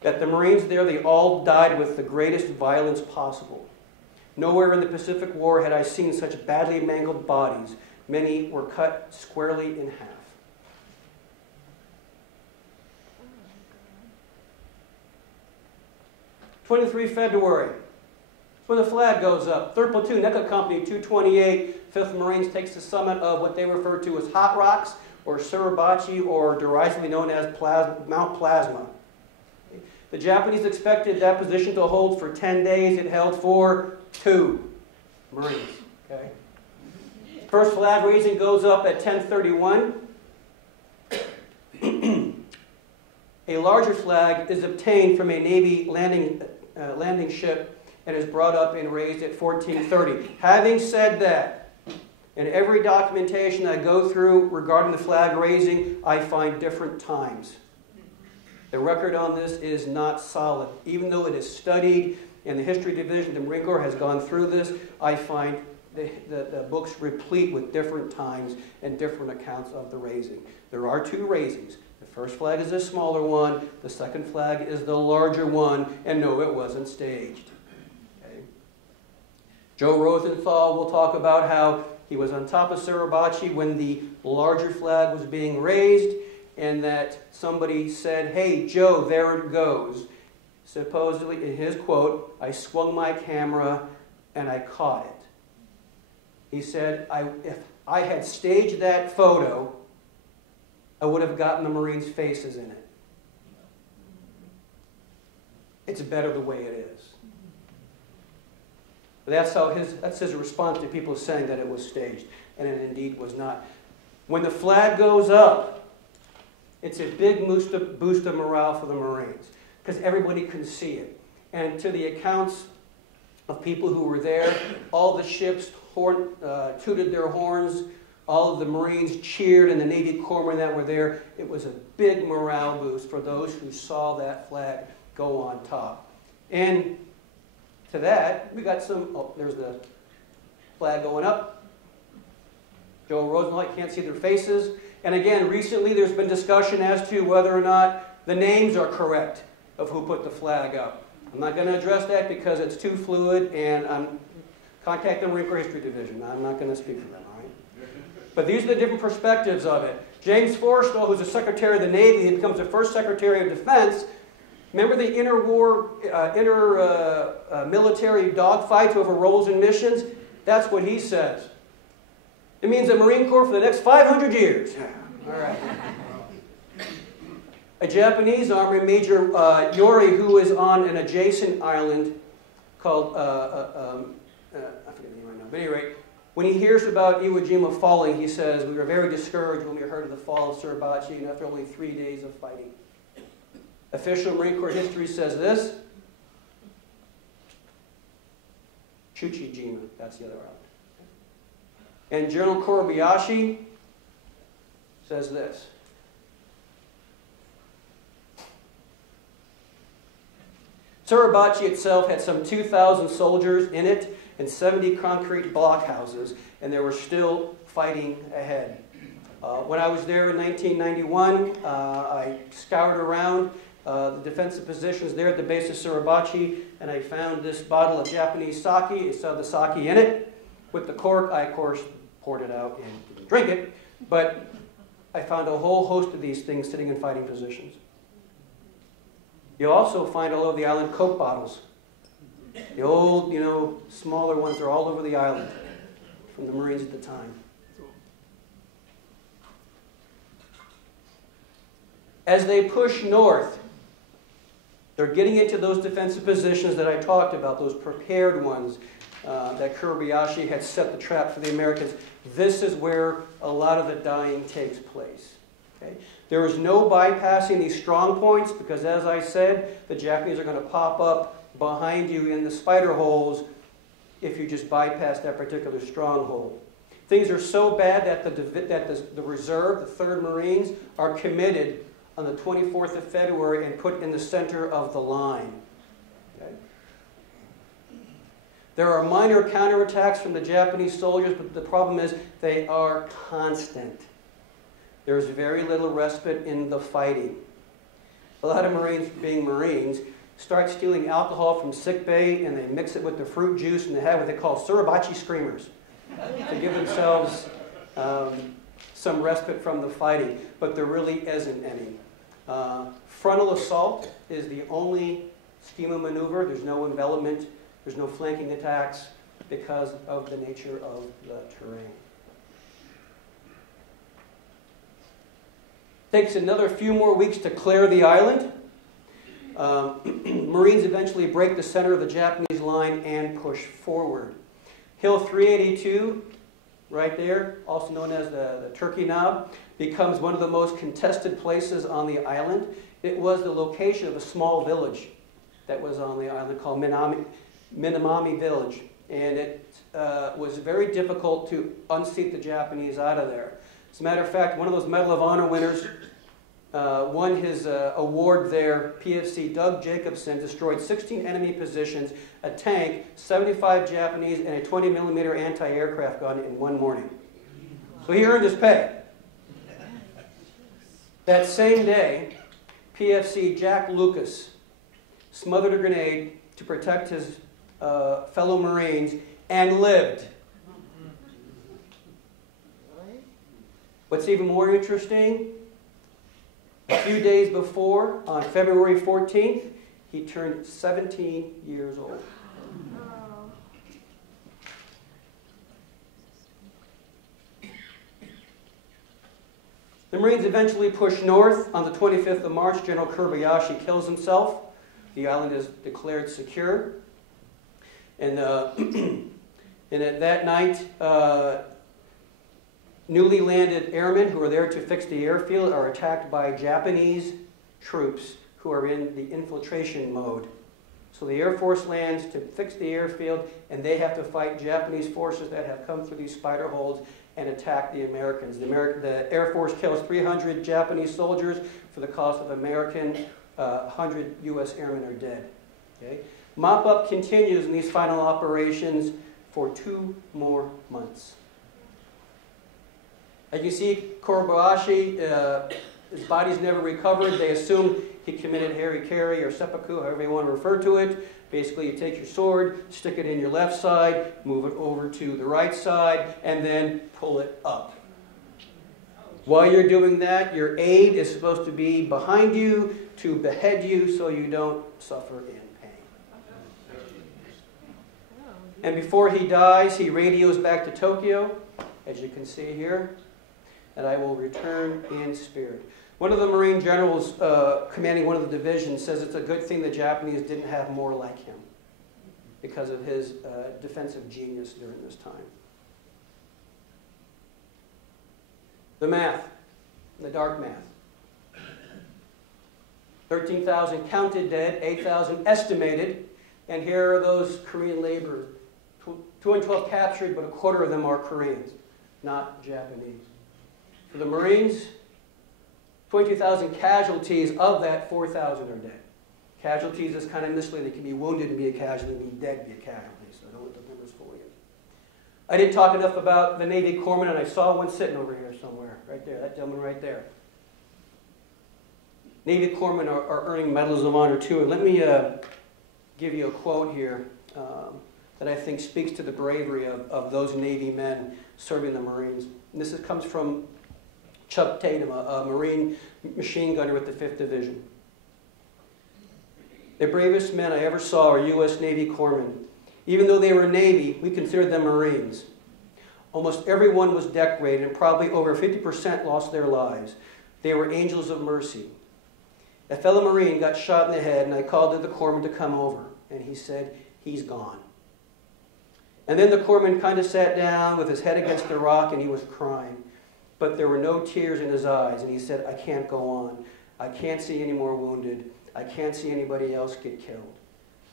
that the Marines there, they all died with the greatest violence possible. Nowhere in the Pacific War had I seen such badly mangled bodies. Many were cut squarely in half. 23 February. When the flag goes up, 3rd Platoon, NECA Company 228, 5th Marines takes the summit of what they refer to as Hot Rocks, or Suribachi, or derisively known as Mount Plasma. The Japanese expected that position to hold for 10 days. It held for 2 Marines. Okay? First flag raising goes up at 10:31. A larger flag is obtained from a Navy landing ship and is brought up and raised at 14:30. Having said that, in every documentation I go through regarding the flag raising, I find different times. The record on this is not solid. Even though it is studied, and the History Division, the Marine Corps has gone through this, I find the books replete with different times and different accounts of the raising. There are 2 raisings. The first flag is a smaller one. The second flag is the larger one. And no, it wasn't staged. Okay. Joe Rosenthal will talk about how he was on top of Suribachi when the larger flag was being raised, and that somebody said, "Hey, Joe, there it goes." Supposedly, in his quote, "I swung my camera and I caught it." He said, if I had staged that photo, I would have gotten the Marines' faces in it. It's better the way it is. But that's his response to people saying that it was staged, and it indeed was not. When the flag goes up, it's a big boost of morale for the Marines, because everybody can see it. And to the accounts of people who were there, all the ships tooted their horns, all of the Marines cheered, and the Navy corpsmen that were there. It was a big morale boost for those who saw that flag go on top. And to that, we got there's the flag going up. Joe Rosenthal, you can't see their faces. And again, recently there's been discussion as to whether or not the names are correct of who put the flag up. I'm not going to address that because it's too fluid, and contact the Marine Corps History Division. I'm not going to speak for them, all right? But these are the different perspectives of it. James Forrestal, who's the Secretary of the Navy, he becomes the first Secretary of Defense. Remember the military dogfights over roles and missions? That's what he says. It means the Marine Corps for the next 500 years. All right. A Japanese Army Major Yori, who is on an adjacent island called, I forget the name right now, but anyway, when he hears about Iwo Jima falling, he says, "We were very discouraged when we heard of the fall of Suribachi, and after only 3 days of fighting." Official Marine Corps history says this. Chuchi-jima, that's the other island. And General Kobayashi says this. Suribachi itself had some 2,000 soldiers in it and 70 concrete blockhouses, and there were still fighting ahead. When I was there in 1991, I scoured around the defensive positions there at the base of Suribachi, and I found this bottle of Japanese sake. It saw the sake in it. With the cork, I, of course, poured it out and didn't drink it, but I found a whole host of these things sitting in fighting positions. You'll also find all over the island Coke bottles. The old, smaller ones are all over the island from the Marines at the time. As they push north, they're getting into those defensive positions that I talked about, those prepared ones that Kobayashi had set the trap for the Americans. This is where a lot of the dying takes place. Okay? There is no bypassing these strong points because, as I said, the Japanese are going to pop up behind you in the spider holes if you just bypass that particular stronghold. Things are so bad that the reserve, the 3rd Marines, are committed on the 24th of February and put in the center of the line. Okay? There are minor counterattacks from the Japanese soldiers, but the problem is they are constant. There's very little respite in the fighting. a lot of Marines, being Marines, start stealing alcohol from sick bay, and they mix it with the fruit juice, and they have what they call Suribachi screamers to give themselves some respite from the fighting, but there really isn't any. Frontal assault is the only schema maneuver. There's no envelopment, there's no flanking attacks because of the nature of the terrain. Takes another few more weeks to clear the island. Marines eventually break the center of the Japanese line and push forward. Hill 382, right there, also known as the Turkey Knob, becomes one of the most contested places on the island. It was the location of a small village that was on the island called Minamami Village. And it was very difficult to unseat the Japanese out of there. As a matter of fact, one of those Medal of Honor winners won his award there. PFC Doug Jacobson destroyed 16 enemy positions, a tank, 75 Japanese, and a 20-millimeter anti-aircraft gun in one morning. So he earned his pay. That same day, PFC Jack Lucas smothered a grenade to protect his fellow Marines and lived. What's even more interesting, a few days before, on February 14th, he turned 17 years old. The Marines eventually push north. On the 25th of March, General Kobayashi kills himself. The island is declared secure. And at that night, newly landed airmen who are there to fix the airfield are attacked by Japanese troops who are in the infiltration mode. So the Air Force lands to fix the airfield, and they have to fight Japanese forces that have come through these spider holes and attack the Americans. The Air Force kills 300 Japanese soldiers for the cost of American. 100 U.S. airmen are dead. Okay? Mop-up continues in these final operations for 2 more months. As you see, Kobayashi, his body's never recovered. They assume he committed harikiri or seppuku, however you want to refer to it. Basically, you take your sword, stick it in your left side, move it over to the right side, and then pull it up. While you're doing that, your aide is supposed to be behind you to behead you so you don't suffer in pain. And before he dies, he radios back to Tokyo, as you can see here, and I will return in spirit. One of the Marine generals commanding one of the divisions says it's a good thing the Japanese didn't have more like him because of his defensive genius during this time. The math, the dark math. 13,000 counted dead, 8,000 estimated, and here are those Korean laborers. 212 captured, but a quarter of them are Koreans, not Japanese. For the Marines, 22,000 casualties. Of that, 4,000 are dead. Casualties is kind of misleading. They can be wounded and be a casualty, and be dead and be a casualty, so don't let the numbers fool you. I didn't talk enough about the Navy Corpsman, and I saw one sitting over here somewhere, right there, that gentleman right there. Navy Corpsmen are earning medals of honor too, and let me give you a quote here that I think speaks to the bravery of those Navy men serving the Marines. And this comes from Chuck Tatum, a Marine machine gunner with the 5th Division. The bravest men I ever saw are U.S. Navy Corpsmen. Even though they were Navy, we considered them Marines. Almost everyone was decorated, and probably over 50% lost their lives. They were angels of mercy. A fellow Marine got shot in the head, and I called to the corpsman to come over, and he said, "He's gone." And then the corpsman kind of sat down with his head against the rock, and he was crying. But there were no tears in his eyes, and he said, "I can't go on. I can't see any more wounded. I can't see anybody else get killed."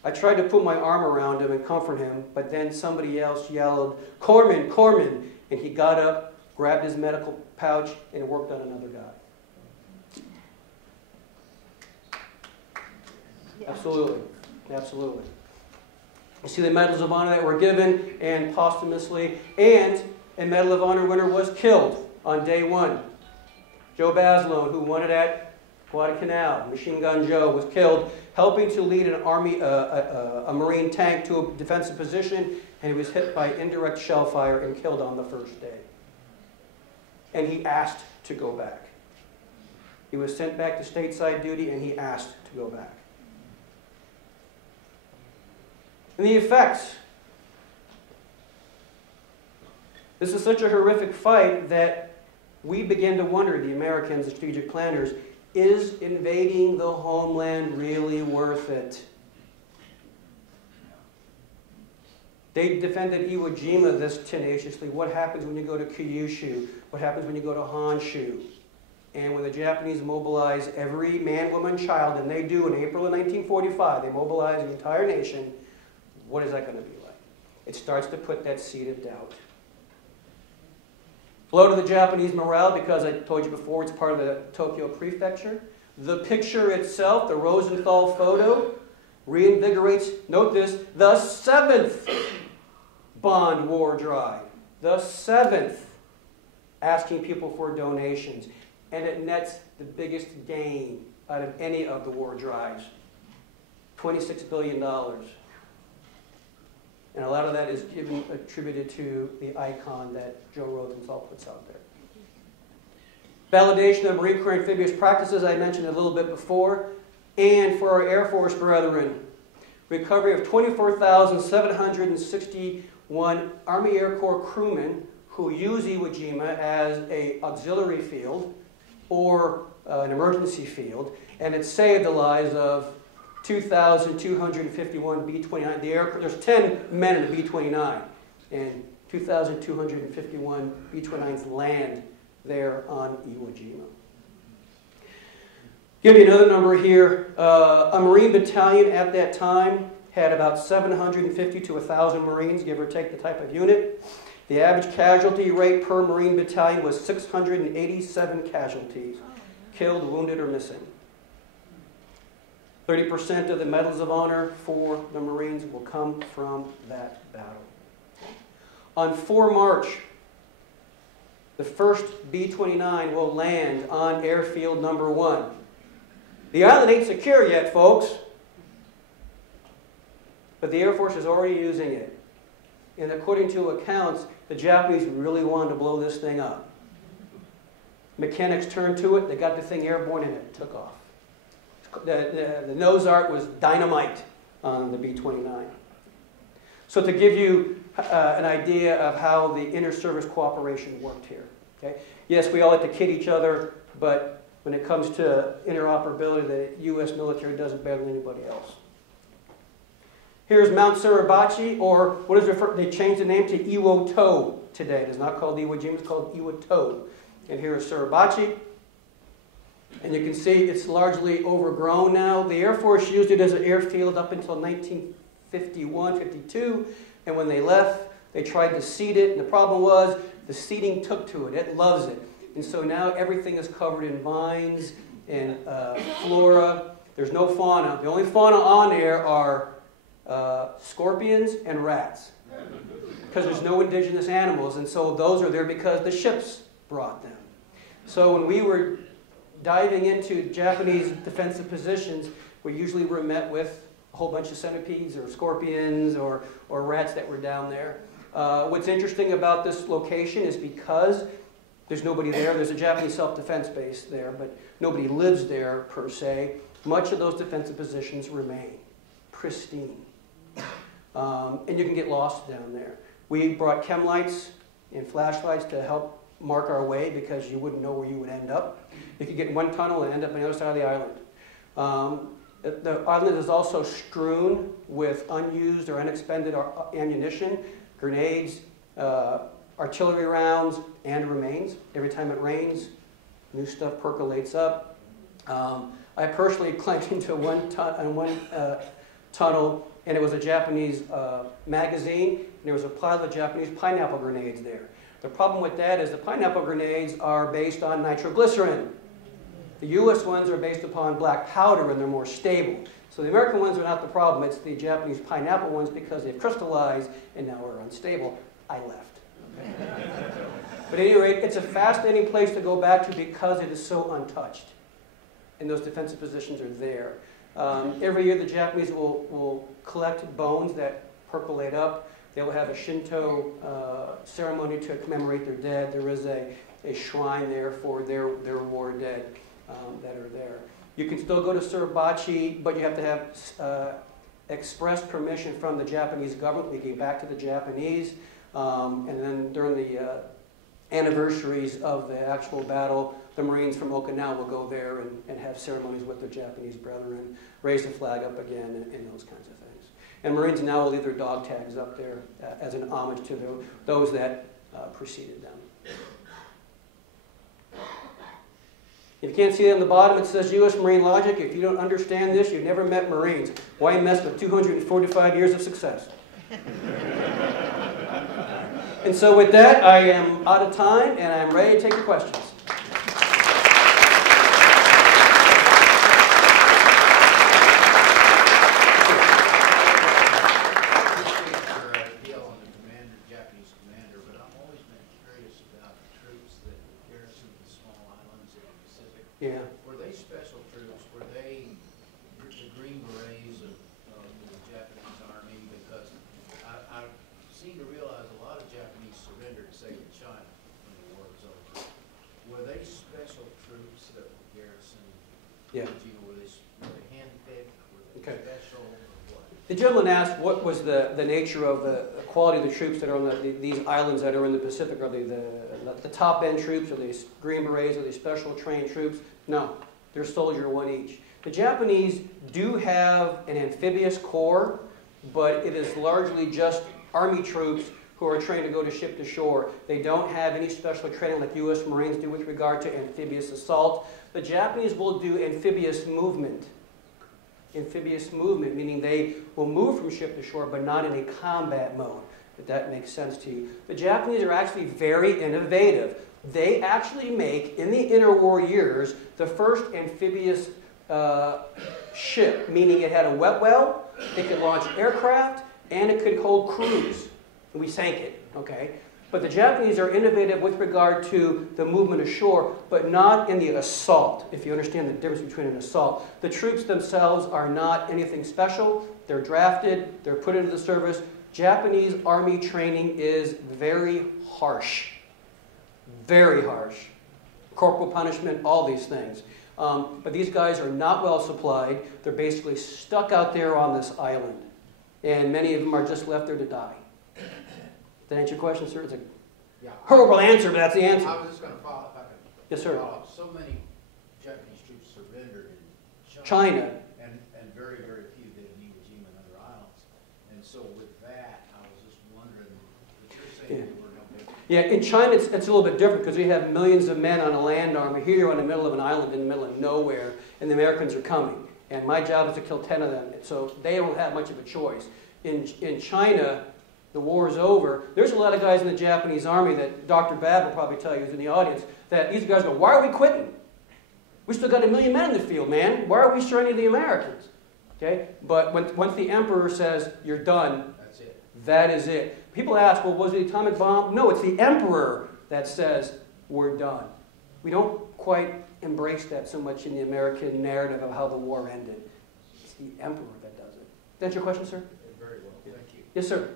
I tried to put my arm around him and comfort him, but then somebody else yelled, "Corpsman, Corpsman!" And he got up, grabbed his medical pouch, and worked on another guy. Yeah. Absolutely. Absolutely. You see the Medals of Honor that were given, and posthumously, and a Medal of Honor winner was killed on day 1. Joe Bazelon, who won it at Guadalcanal, Machine Gun Joe was killed helping to lead an army, a Marine tank to a defensive position, and he was hit by indirect shell fire and killed on the first day. And he asked to go back. He was sent back to stateside duty, and he asked to go back. And the effects. This is such a horrific fight that we begin to wonder, the Americans, the strategic planners, is invading the homeland really worth it? They defended Iwo Jima this tenaciously. What happens when you go to Kyushu? What happens when you go to Honshu? And when the Japanese mobilize every man, woman, child, and they do in April of 1945, they mobilize the entire nation, what is that going to be like? It starts to put that seed of doubt. Blow to the Japanese morale, because I told you before, it's part of the Tokyo Prefecture. The picture itself, the Rosenthal photo, reinvigorates, note this, the 7th bond war drive. The 7th, asking people for donations. And it nets the biggest gain out of any of the war drives. $26 billion. And a lot of that is attributed to the icon that Joe Rosenthal puts out there. Validation of Marine Corps amphibious practices, I mentioned a little bit before. And for our Air Force brethren, recovery of 24,761 Army Air Corps crewmen who use Iwo Jima as an auxiliary field or an emergency field. And it saved the lives of 2,251 B-29. There's 10 men in the B-29, and 2,251 B-29s land there on Iwo Jima. Give you another number here. A Marine battalion at that time had about 750 to 1,000 Marines, give or take the type of unit. The average casualty rate per Marine battalion was 687 casualties, killed, wounded, or missing. 30% of the medals of honor for the Marines will come from that battle. On 4 March, the first B-29 will land on airfield number 1. The island ain't secure yet, folks, but the Air Force is already using it. And according to accounts, the Japanese really wanted to blow this thing up. Mechanics turned to it, they got the thing airborne, and it took off. The nose art was dynamite on the B-29. So to give you an idea of how the inter-service cooperation worked here. Okay? Yes, we all like to kid each other, but when it comes to interoperability, the U.S. military does it better than anybody else. Here's Mount Suribachi, or what is referred, they changed the name to Iwo To today. It is not called Iwo Jima, it's called Iwo To. And here is Suribachi. And you can see it's largely overgrown now. The Air Force used it as an airfield up until 1951, 52. And when they left, they tried to seed it. And the problem was the seeding took to it. It loves it. And so now everything is covered in vines and flora. There's no fauna. The only fauna on there are scorpions and rats. Because there's no indigenous animals. And so those are there because the ships brought them. So when we were diving into Japanese defensive positions, we usually were met with a whole bunch of centipedes or scorpions or rats that were down there. What's interesting about this location is because there's nobody there. There's a Japanese self-defense base there, but nobody lives there per se. Much of those defensive positions remain pristine. And you can get lost down there. We brought chem lights and flashlights to help mark our way because you wouldn't know where you would end up. You could get in one tunnel and end up on the other side of the island. The island is also strewn with unused or unexpended ammunition, grenades, artillery rounds, and remains. Every time it rains, new stuff percolates up. I personally climbed into one tunnel, and it was a Japanese magazine, and there was a pile of Japanese pineapple grenades there. The problem with that is the pineapple grenades are based on nitroglycerin. The U.S. ones are based upon black powder, and they're more stable. So the American ones are not the problem. It's the Japanese pineapple ones because they've crystallized and now are unstable. I left. But at any rate, it's a fascinating place to go back to because it is so untouched. and those defensive positions are there. Every year the Japanese will collect bones that percolate up. They will have a Shinto ceremony to commemorate their dead. There is a shrine there for their war dead that are there. You can still go to Suribachi, but you have to have express permission from the Japanese government. We gave back to the Japanese. And then during the anniversaries of the actual battle, the Marines from Okinawa will go there and have ceremonies with their Japanese brethren, raise the flag up again, and those kinds of things. And Marines now will leave their dog tags up there as an homage to those that preceded them. If you can't see it on the bottom, it says U.S. Marine logic. If you don't understand this, you've never met Marines. Why mess with 245 years of success? And so with that, I am out of time, and I'm ready to take your questions. Yeah. Were they special troops? Were they the Green Berets of the Japanese Army? Because I seem to realize a lot of Japanese surrendered, say, to China when the war was over. Were they special troops that were garrisoned? Yeah. Were they handpicked? Were they special? Or what? The gentleman asked what was the nature of the quality of the troops that are on these islands that are in the Pacific. Are they the top-end troops? Are they Green Berets? Are they special trained troops? No. They're soldier one each. The Japanese do have an amphibious corps, but it is largely just Army troops who are trained to go to ship to shore. They don't have any special training like U.S. Marines do with regard to amphibious assault. The Japanese will do amphibious movement. Amphibious movement, meaning they will move from ship to shore, but not in a combat mode, if that makes sense to you. The Japanese are actually very innovative. They actually make, in the interwar years, the first amphibious ship, meaning it had a wet well, it could launch aircraft, and it could hold crews. We sank it, okay? But the Japanese are innovative with regard to the movement ashore, but not in the assault, if you understand the difference between an assault. The troops themselves are not anything special. They're drafted. They're put into the service. Japanese Army training is very harsh. Very harsh. Corporal punishment, all these things. But these guys are not well supplied. They're basically stuck out there on this island. And many of them are just left there to die. Does that answer your question, sir? It's a horrible answer, but that's the answer. I was just going to follow up. Yes, sir. So many Japanese troops surrendered in China. And very, very few did in Iwo Jima and other islands. And so with that, I was just wondering, that you're saying there were no big... Yeah, in China it's a little bit different because we have millions of men on a land army. Here you're in the middle of an island in the middle of nowhere, and the Americans are coming. And my job is to kill 10 of them, so they don't have much of a choice. In China, the war is over. There's a lot of guys in the Japanese army that Dr. Babb will probably tell you who's in the audience, that these guys go, why are we quitting? We still got 1 million men in the field, man. Why are we surrendering the Americans? Okay? But once the emperor says, you're done, That's it. That is it. People ask, well, was it the atomic bomb? No, it's the emperor that says, we're done. We don't quite embrace that so much in the American narrative of how the war ended. It's the emperor that does it. That's your question, sir? Very well. Thank you. Yes, sir.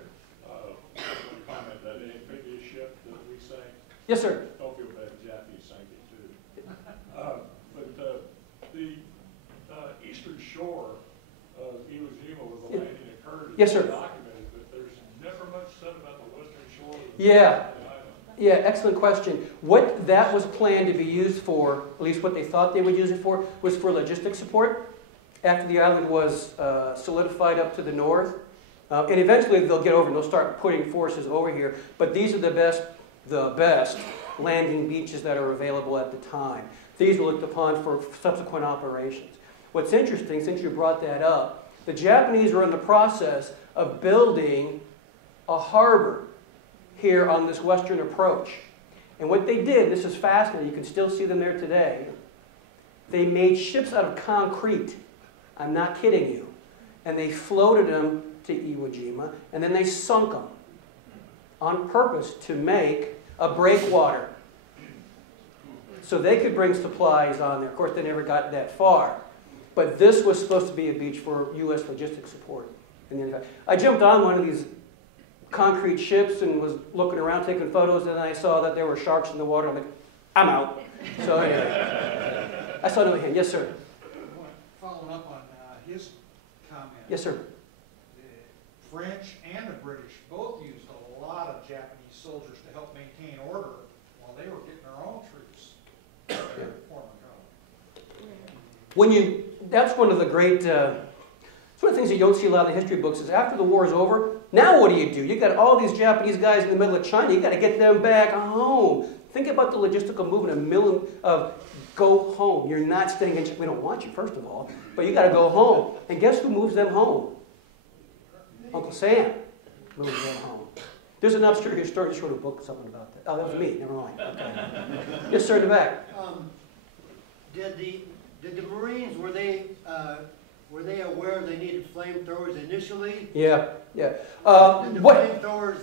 One comment, that amphibious ship that we sank. Yes, sir. Don't feel bad, the Japanese sank it too. But the eastern shore of Iwo Jima where the landing occurred is Yes, sir. documented, but there's never much said about the western shore of the Yeah. island. Yeah, excellent question. What that was planned to be used for, at least what they thought they would use it for, was for logistic support after the island was solidified up to the north. And eventually they'll get over and they'll start putting forces over here. But these are the best landing beaches that are available at the time. These were looked upon for subsequent operations. What's interesting, since you brought that up, the Japanese were in the process of building a harbor here on this western approach. And what they did, this is fascinating, you can still see them there today, they made ships out of concrete. I'm not kidding you. And they floated them to Iwo Jima, and then they sunk them on purpose to make a breakwater. so they could bring supplies on there. Of course, they never got that far. But this was supposed to be a beach for U.S. logistics support. I jumped on one of these concrete ships and was looking around taking photos, and I saw that there were sharks in the water. I'm like, I'm out. So anyway, I saw no hand. Yes, sir. Following up on his comment. Yes, sir. The French and the British both used a lot of Japanese soldiers to help maintain order while they were getting their own troops. That's one of the great, it's one of the things that you don't see a lot in the history books is after the war is over, now what do? You got all these Japanese guys in the middle of China, you got to get them back home. Think about the logistical movement of go home. You're not staying in China. We don't want you, first of all, but you got to go home. And guess who moves them home? Uncle Sam moves them home. There's an obscure historian just wrote a book, something about that. Oh, that was me. Never mind. Okay. Yes, sir, in the back. Did the Marines, were they aware they needed flamethrowers initially? Yeah. Did the flamethrowers,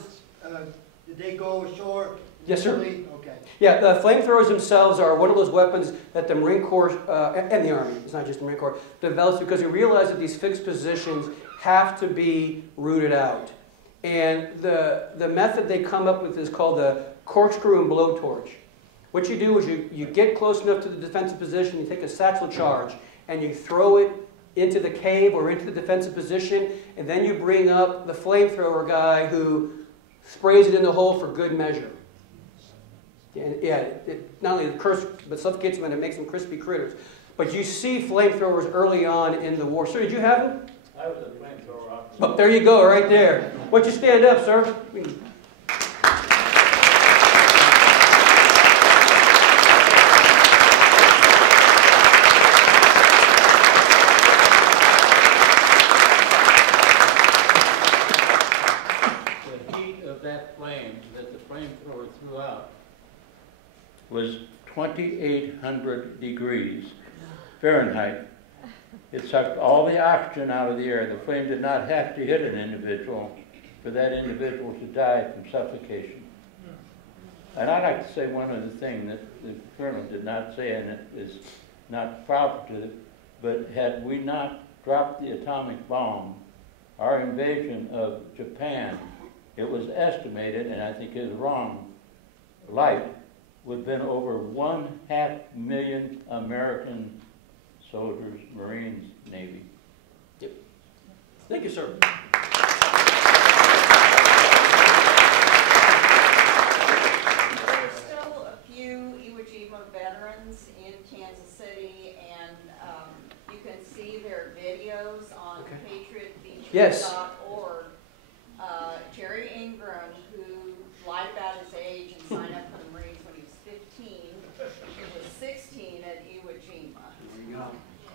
did they go ashore? Yes, sir. Okay. Yeah, the flamethrowers themselves are one of those weapons that the Marine Corps and the Army, it's not just the Marine Corps, develops because we realize that these fixed positions have to be rooted out. And the method they come up with is called the corkscrew and blowtorch. What you do is you get close enough to the defensive position, you take a satchel charge, and you throw it into the cave or into the defensive position, and then you bring up the flamethrower guy who sprays it in the hole for good measure. And yeah, it not only curse, but suffocates them and it makes them crispy critters. But you see flamethrowers early on in the war. Sir, did you have them? I was a flamethrower officer. Oh, there you go, right there. Why don't you stand up, sir? The heat of that flame that the flamethrower threw out was 2,800 degrees Fahrenheit. It sucked all the oxygen out of the air. The flame did not have to hit an individual for that individual to die from suffocation. And I'd like to say one other thing that the colonel did not say, and it is not proper to, but had we not dropped the atomic bomb, our invasion of Japan, it was estimated, and I think is wrong, light, would have been over 500,000 American soldiers, Marines, Navy. Yep. Thank you, sir. There's still a few Iwo Jima veterans in Kansas City, and you can see their videos on patriotbeach.org. Yes. Jerry Ingram, who lied about his age and signed up for the Marines when he was 15, was 16 at Iwo Jima. There you go.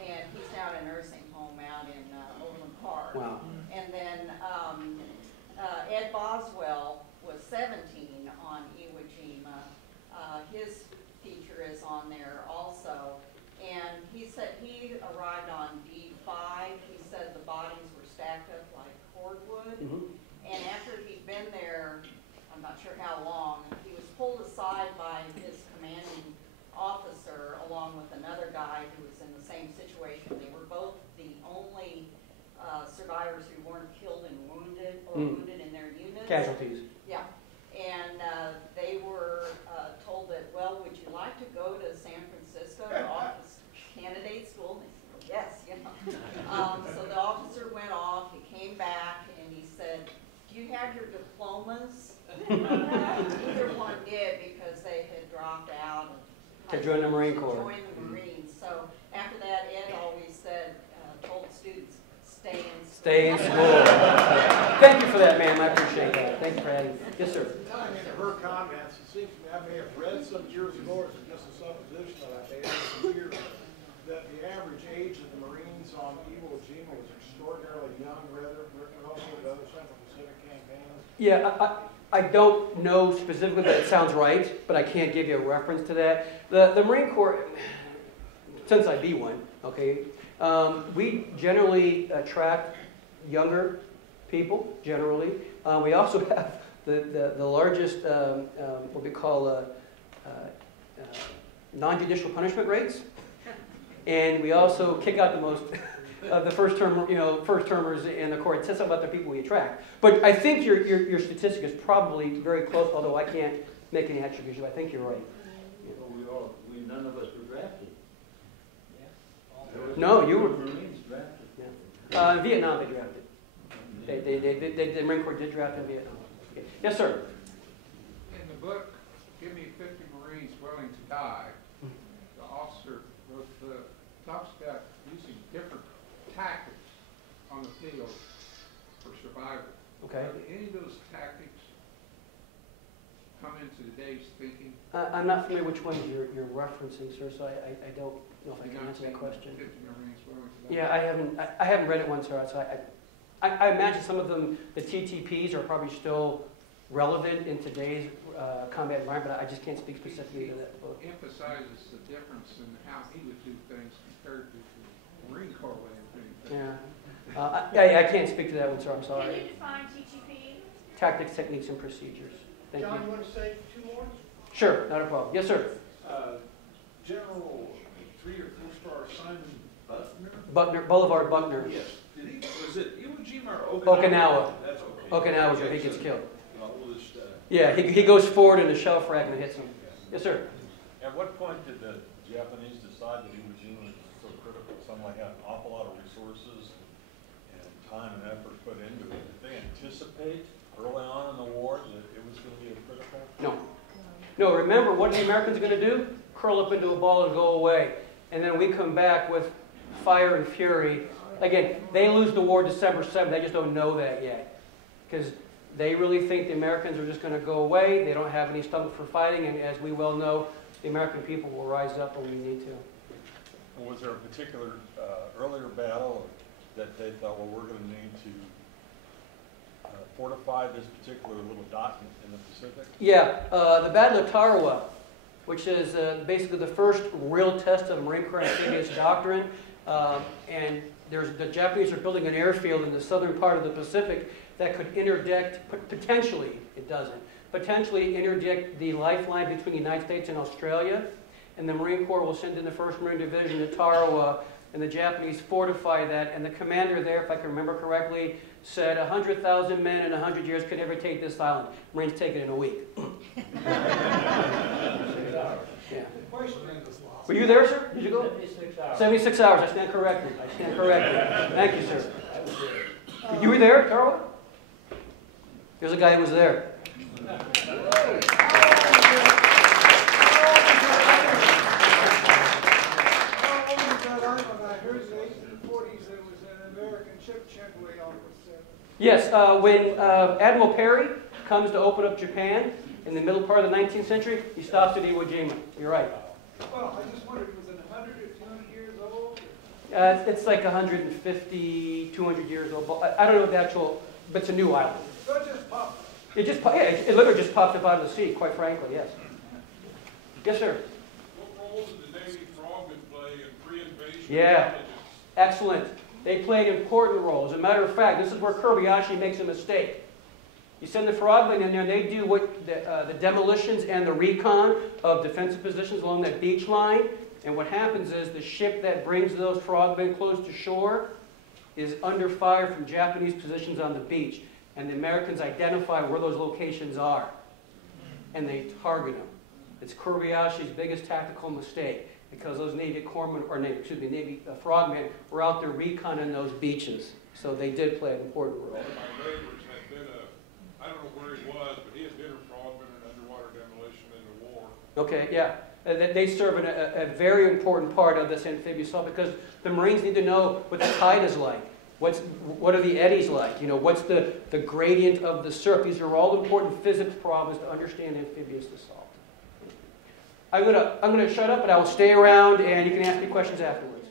And he's now in a nursing home out in Overland Park. Wow. And then Ed Boswell was 17 on Iwo Jima. His feature is on there also. And he said he arrived on D5. He said the bodies were stacked up like cordwood. Mm-hmm. And after he'd been there, I'm not sure how long, he was pulled aside by his commanding officer along with another guy who was in the same situation. They were both the only survivors who weren't killed and wounded or wounded in their units. Casualties. Yeah. And they were told that, well, would you like to go to San Francisco to office candidate school? And they said, yes, you know. So the officer went off, he came back, and he said, do you have your diplomas? Neither one did because they had dropped out. To join the Marine Corps. Join the Marines. So after that, Ed always said, told students, stay in school. Stay in school. Thank you for that, ma'am. I appreciate that. Thank you for adding. Yes, sir. Tying into her comments, it seems to me I may have read some years ago, or is it just a supposition that I made over the years, that the average age of the Marines on Iwo Jima was extraordinarily young, rather also the other Central Pacific campaigns. Yeah, I don't know specifically, but it sounds right, but I can't give you a reference to that. The Marine Corps, since I be one, okay, we generally attract younger people, generally. We also have the largest, what we call non-judicial punishment rates, and we also kick out the most of the first termers in the court. It says something about the people we attract. But I think your statistic is probably very close, although I can't make any attribution. I think you're right. None of us were drafted. No, you were. Marines drafted. Yeah. Vietnam they drafted. The Marine Corps did draft in Vietnam. Okay. Yes, sir. In the book, Give Me 50 Marines Willing to Die, the officer talks about using different tactics on the field for survival. Okay. Are any of those tactics come into today's thinking? I'm not familiar which ones you're referencing, sir, so I don't know if I can answer that question. 50 Marines Willing to Die? Yeah, I haven't read it once, sir, so I imagine some of them, the TTPs, are probably still relevant in today's combat environment, but I just can't speak specifically to that book. Emphasizes the difference in how he would do things compared to the Marine Corps way of doing things. Yeah. I can't speak to that one, sir, I'm sorry. Can you define TTP? Tactics, techniques, and procedures. Thank John, you. you want to say 2 more? Sure, not a problem. Yes, sir. General 3 or 4-star Simon Buckner, Boulevard Buckner. Yes. Was it Iwo Jima or Okinawa. That's okay. Okinawa is where he gets killed. We'll just, Yeah, he goes forward in a shell fragment and hits him. Yes, sir. At what point did the Japanese decide that Iwo Jima was so critical? Something had an awful lot of resources and time and effort put into it. Did they anticipate early on in the war that it was going to be a critical? No. No, remember, what are the Americans going to do? Curl up into a ball and go away. And then we come back with fire and fury. Again, they lose the war December 7th. They just don't know that yet. Because they really think the Americans are just going to go away. They don't have any stomach for fighting. And as we well know, the American people will rise up when we need to. And was there a particular earlier battle that they thought, well, we're going to need to fortify this particular little dot in the Pacific? Yeah, the Battle of Tarawa, which is basically the first real test of Marine Corps amphibious doctrine. And the Japanese are building an airfield in the southern part of the Pacific that could interdict, potentially, it doesn't, potentially interdict the lifeline between the United States and Australia. And the Marine Corps will send in the 1st Marine Division to Tarawa, and the Japanese fortify that. And the commander there, if I can remember correctly, said 100,000 men in 100 years could never take this island. Marines take it in a week. Yeah. Were you there, sir? Did you go? 76 hours. 76 hours. I stand corrected. Thank you, sir. You were there, Tarawa? There's a guy who was there. Yes, when Admiral Perry comes to open up Japan in the middle part of the 19th century, he stops at Iwo Jima. You're right. well, I just wondered, was it 100 or 200 years old? It's like 150, 200 years old. I don't know the actual, but it's a new island. So it just popped. It literally just popped up out of the sea, quite frankly, yes. Yes, sir. What role did the Navy frogmen play in pre-invasion? Yeah, excellent. They played important roles. As a matter of fact, this is where Kobayashi makes a mistake. You send the frogmen in there, and they do what the demolitions and the recon of defensive positions along that beach line. And what happens is the ship that brings those frogmen close to shore is under fire from Japanese positions on the beach. And the Americans identify where those locations are. And they target them. It's Kobayashi's biggest tactical mistake, because those Navy frogmen were out there reconning those beaches. So they did play an important role. One of my neighbors had been I don't know where he was, but he had been a frogman in underwater demolition in the war. Okay, yeah. They serve a very important part of this amphibious assault, because the Marines need to know what the tide is like. What are the eddies like? You know, what's the gradient of the surf? These are all important physics problems to understand amphibious assault. I'm gonna shut up, but I will stay around, and you can ask me questions afterwards.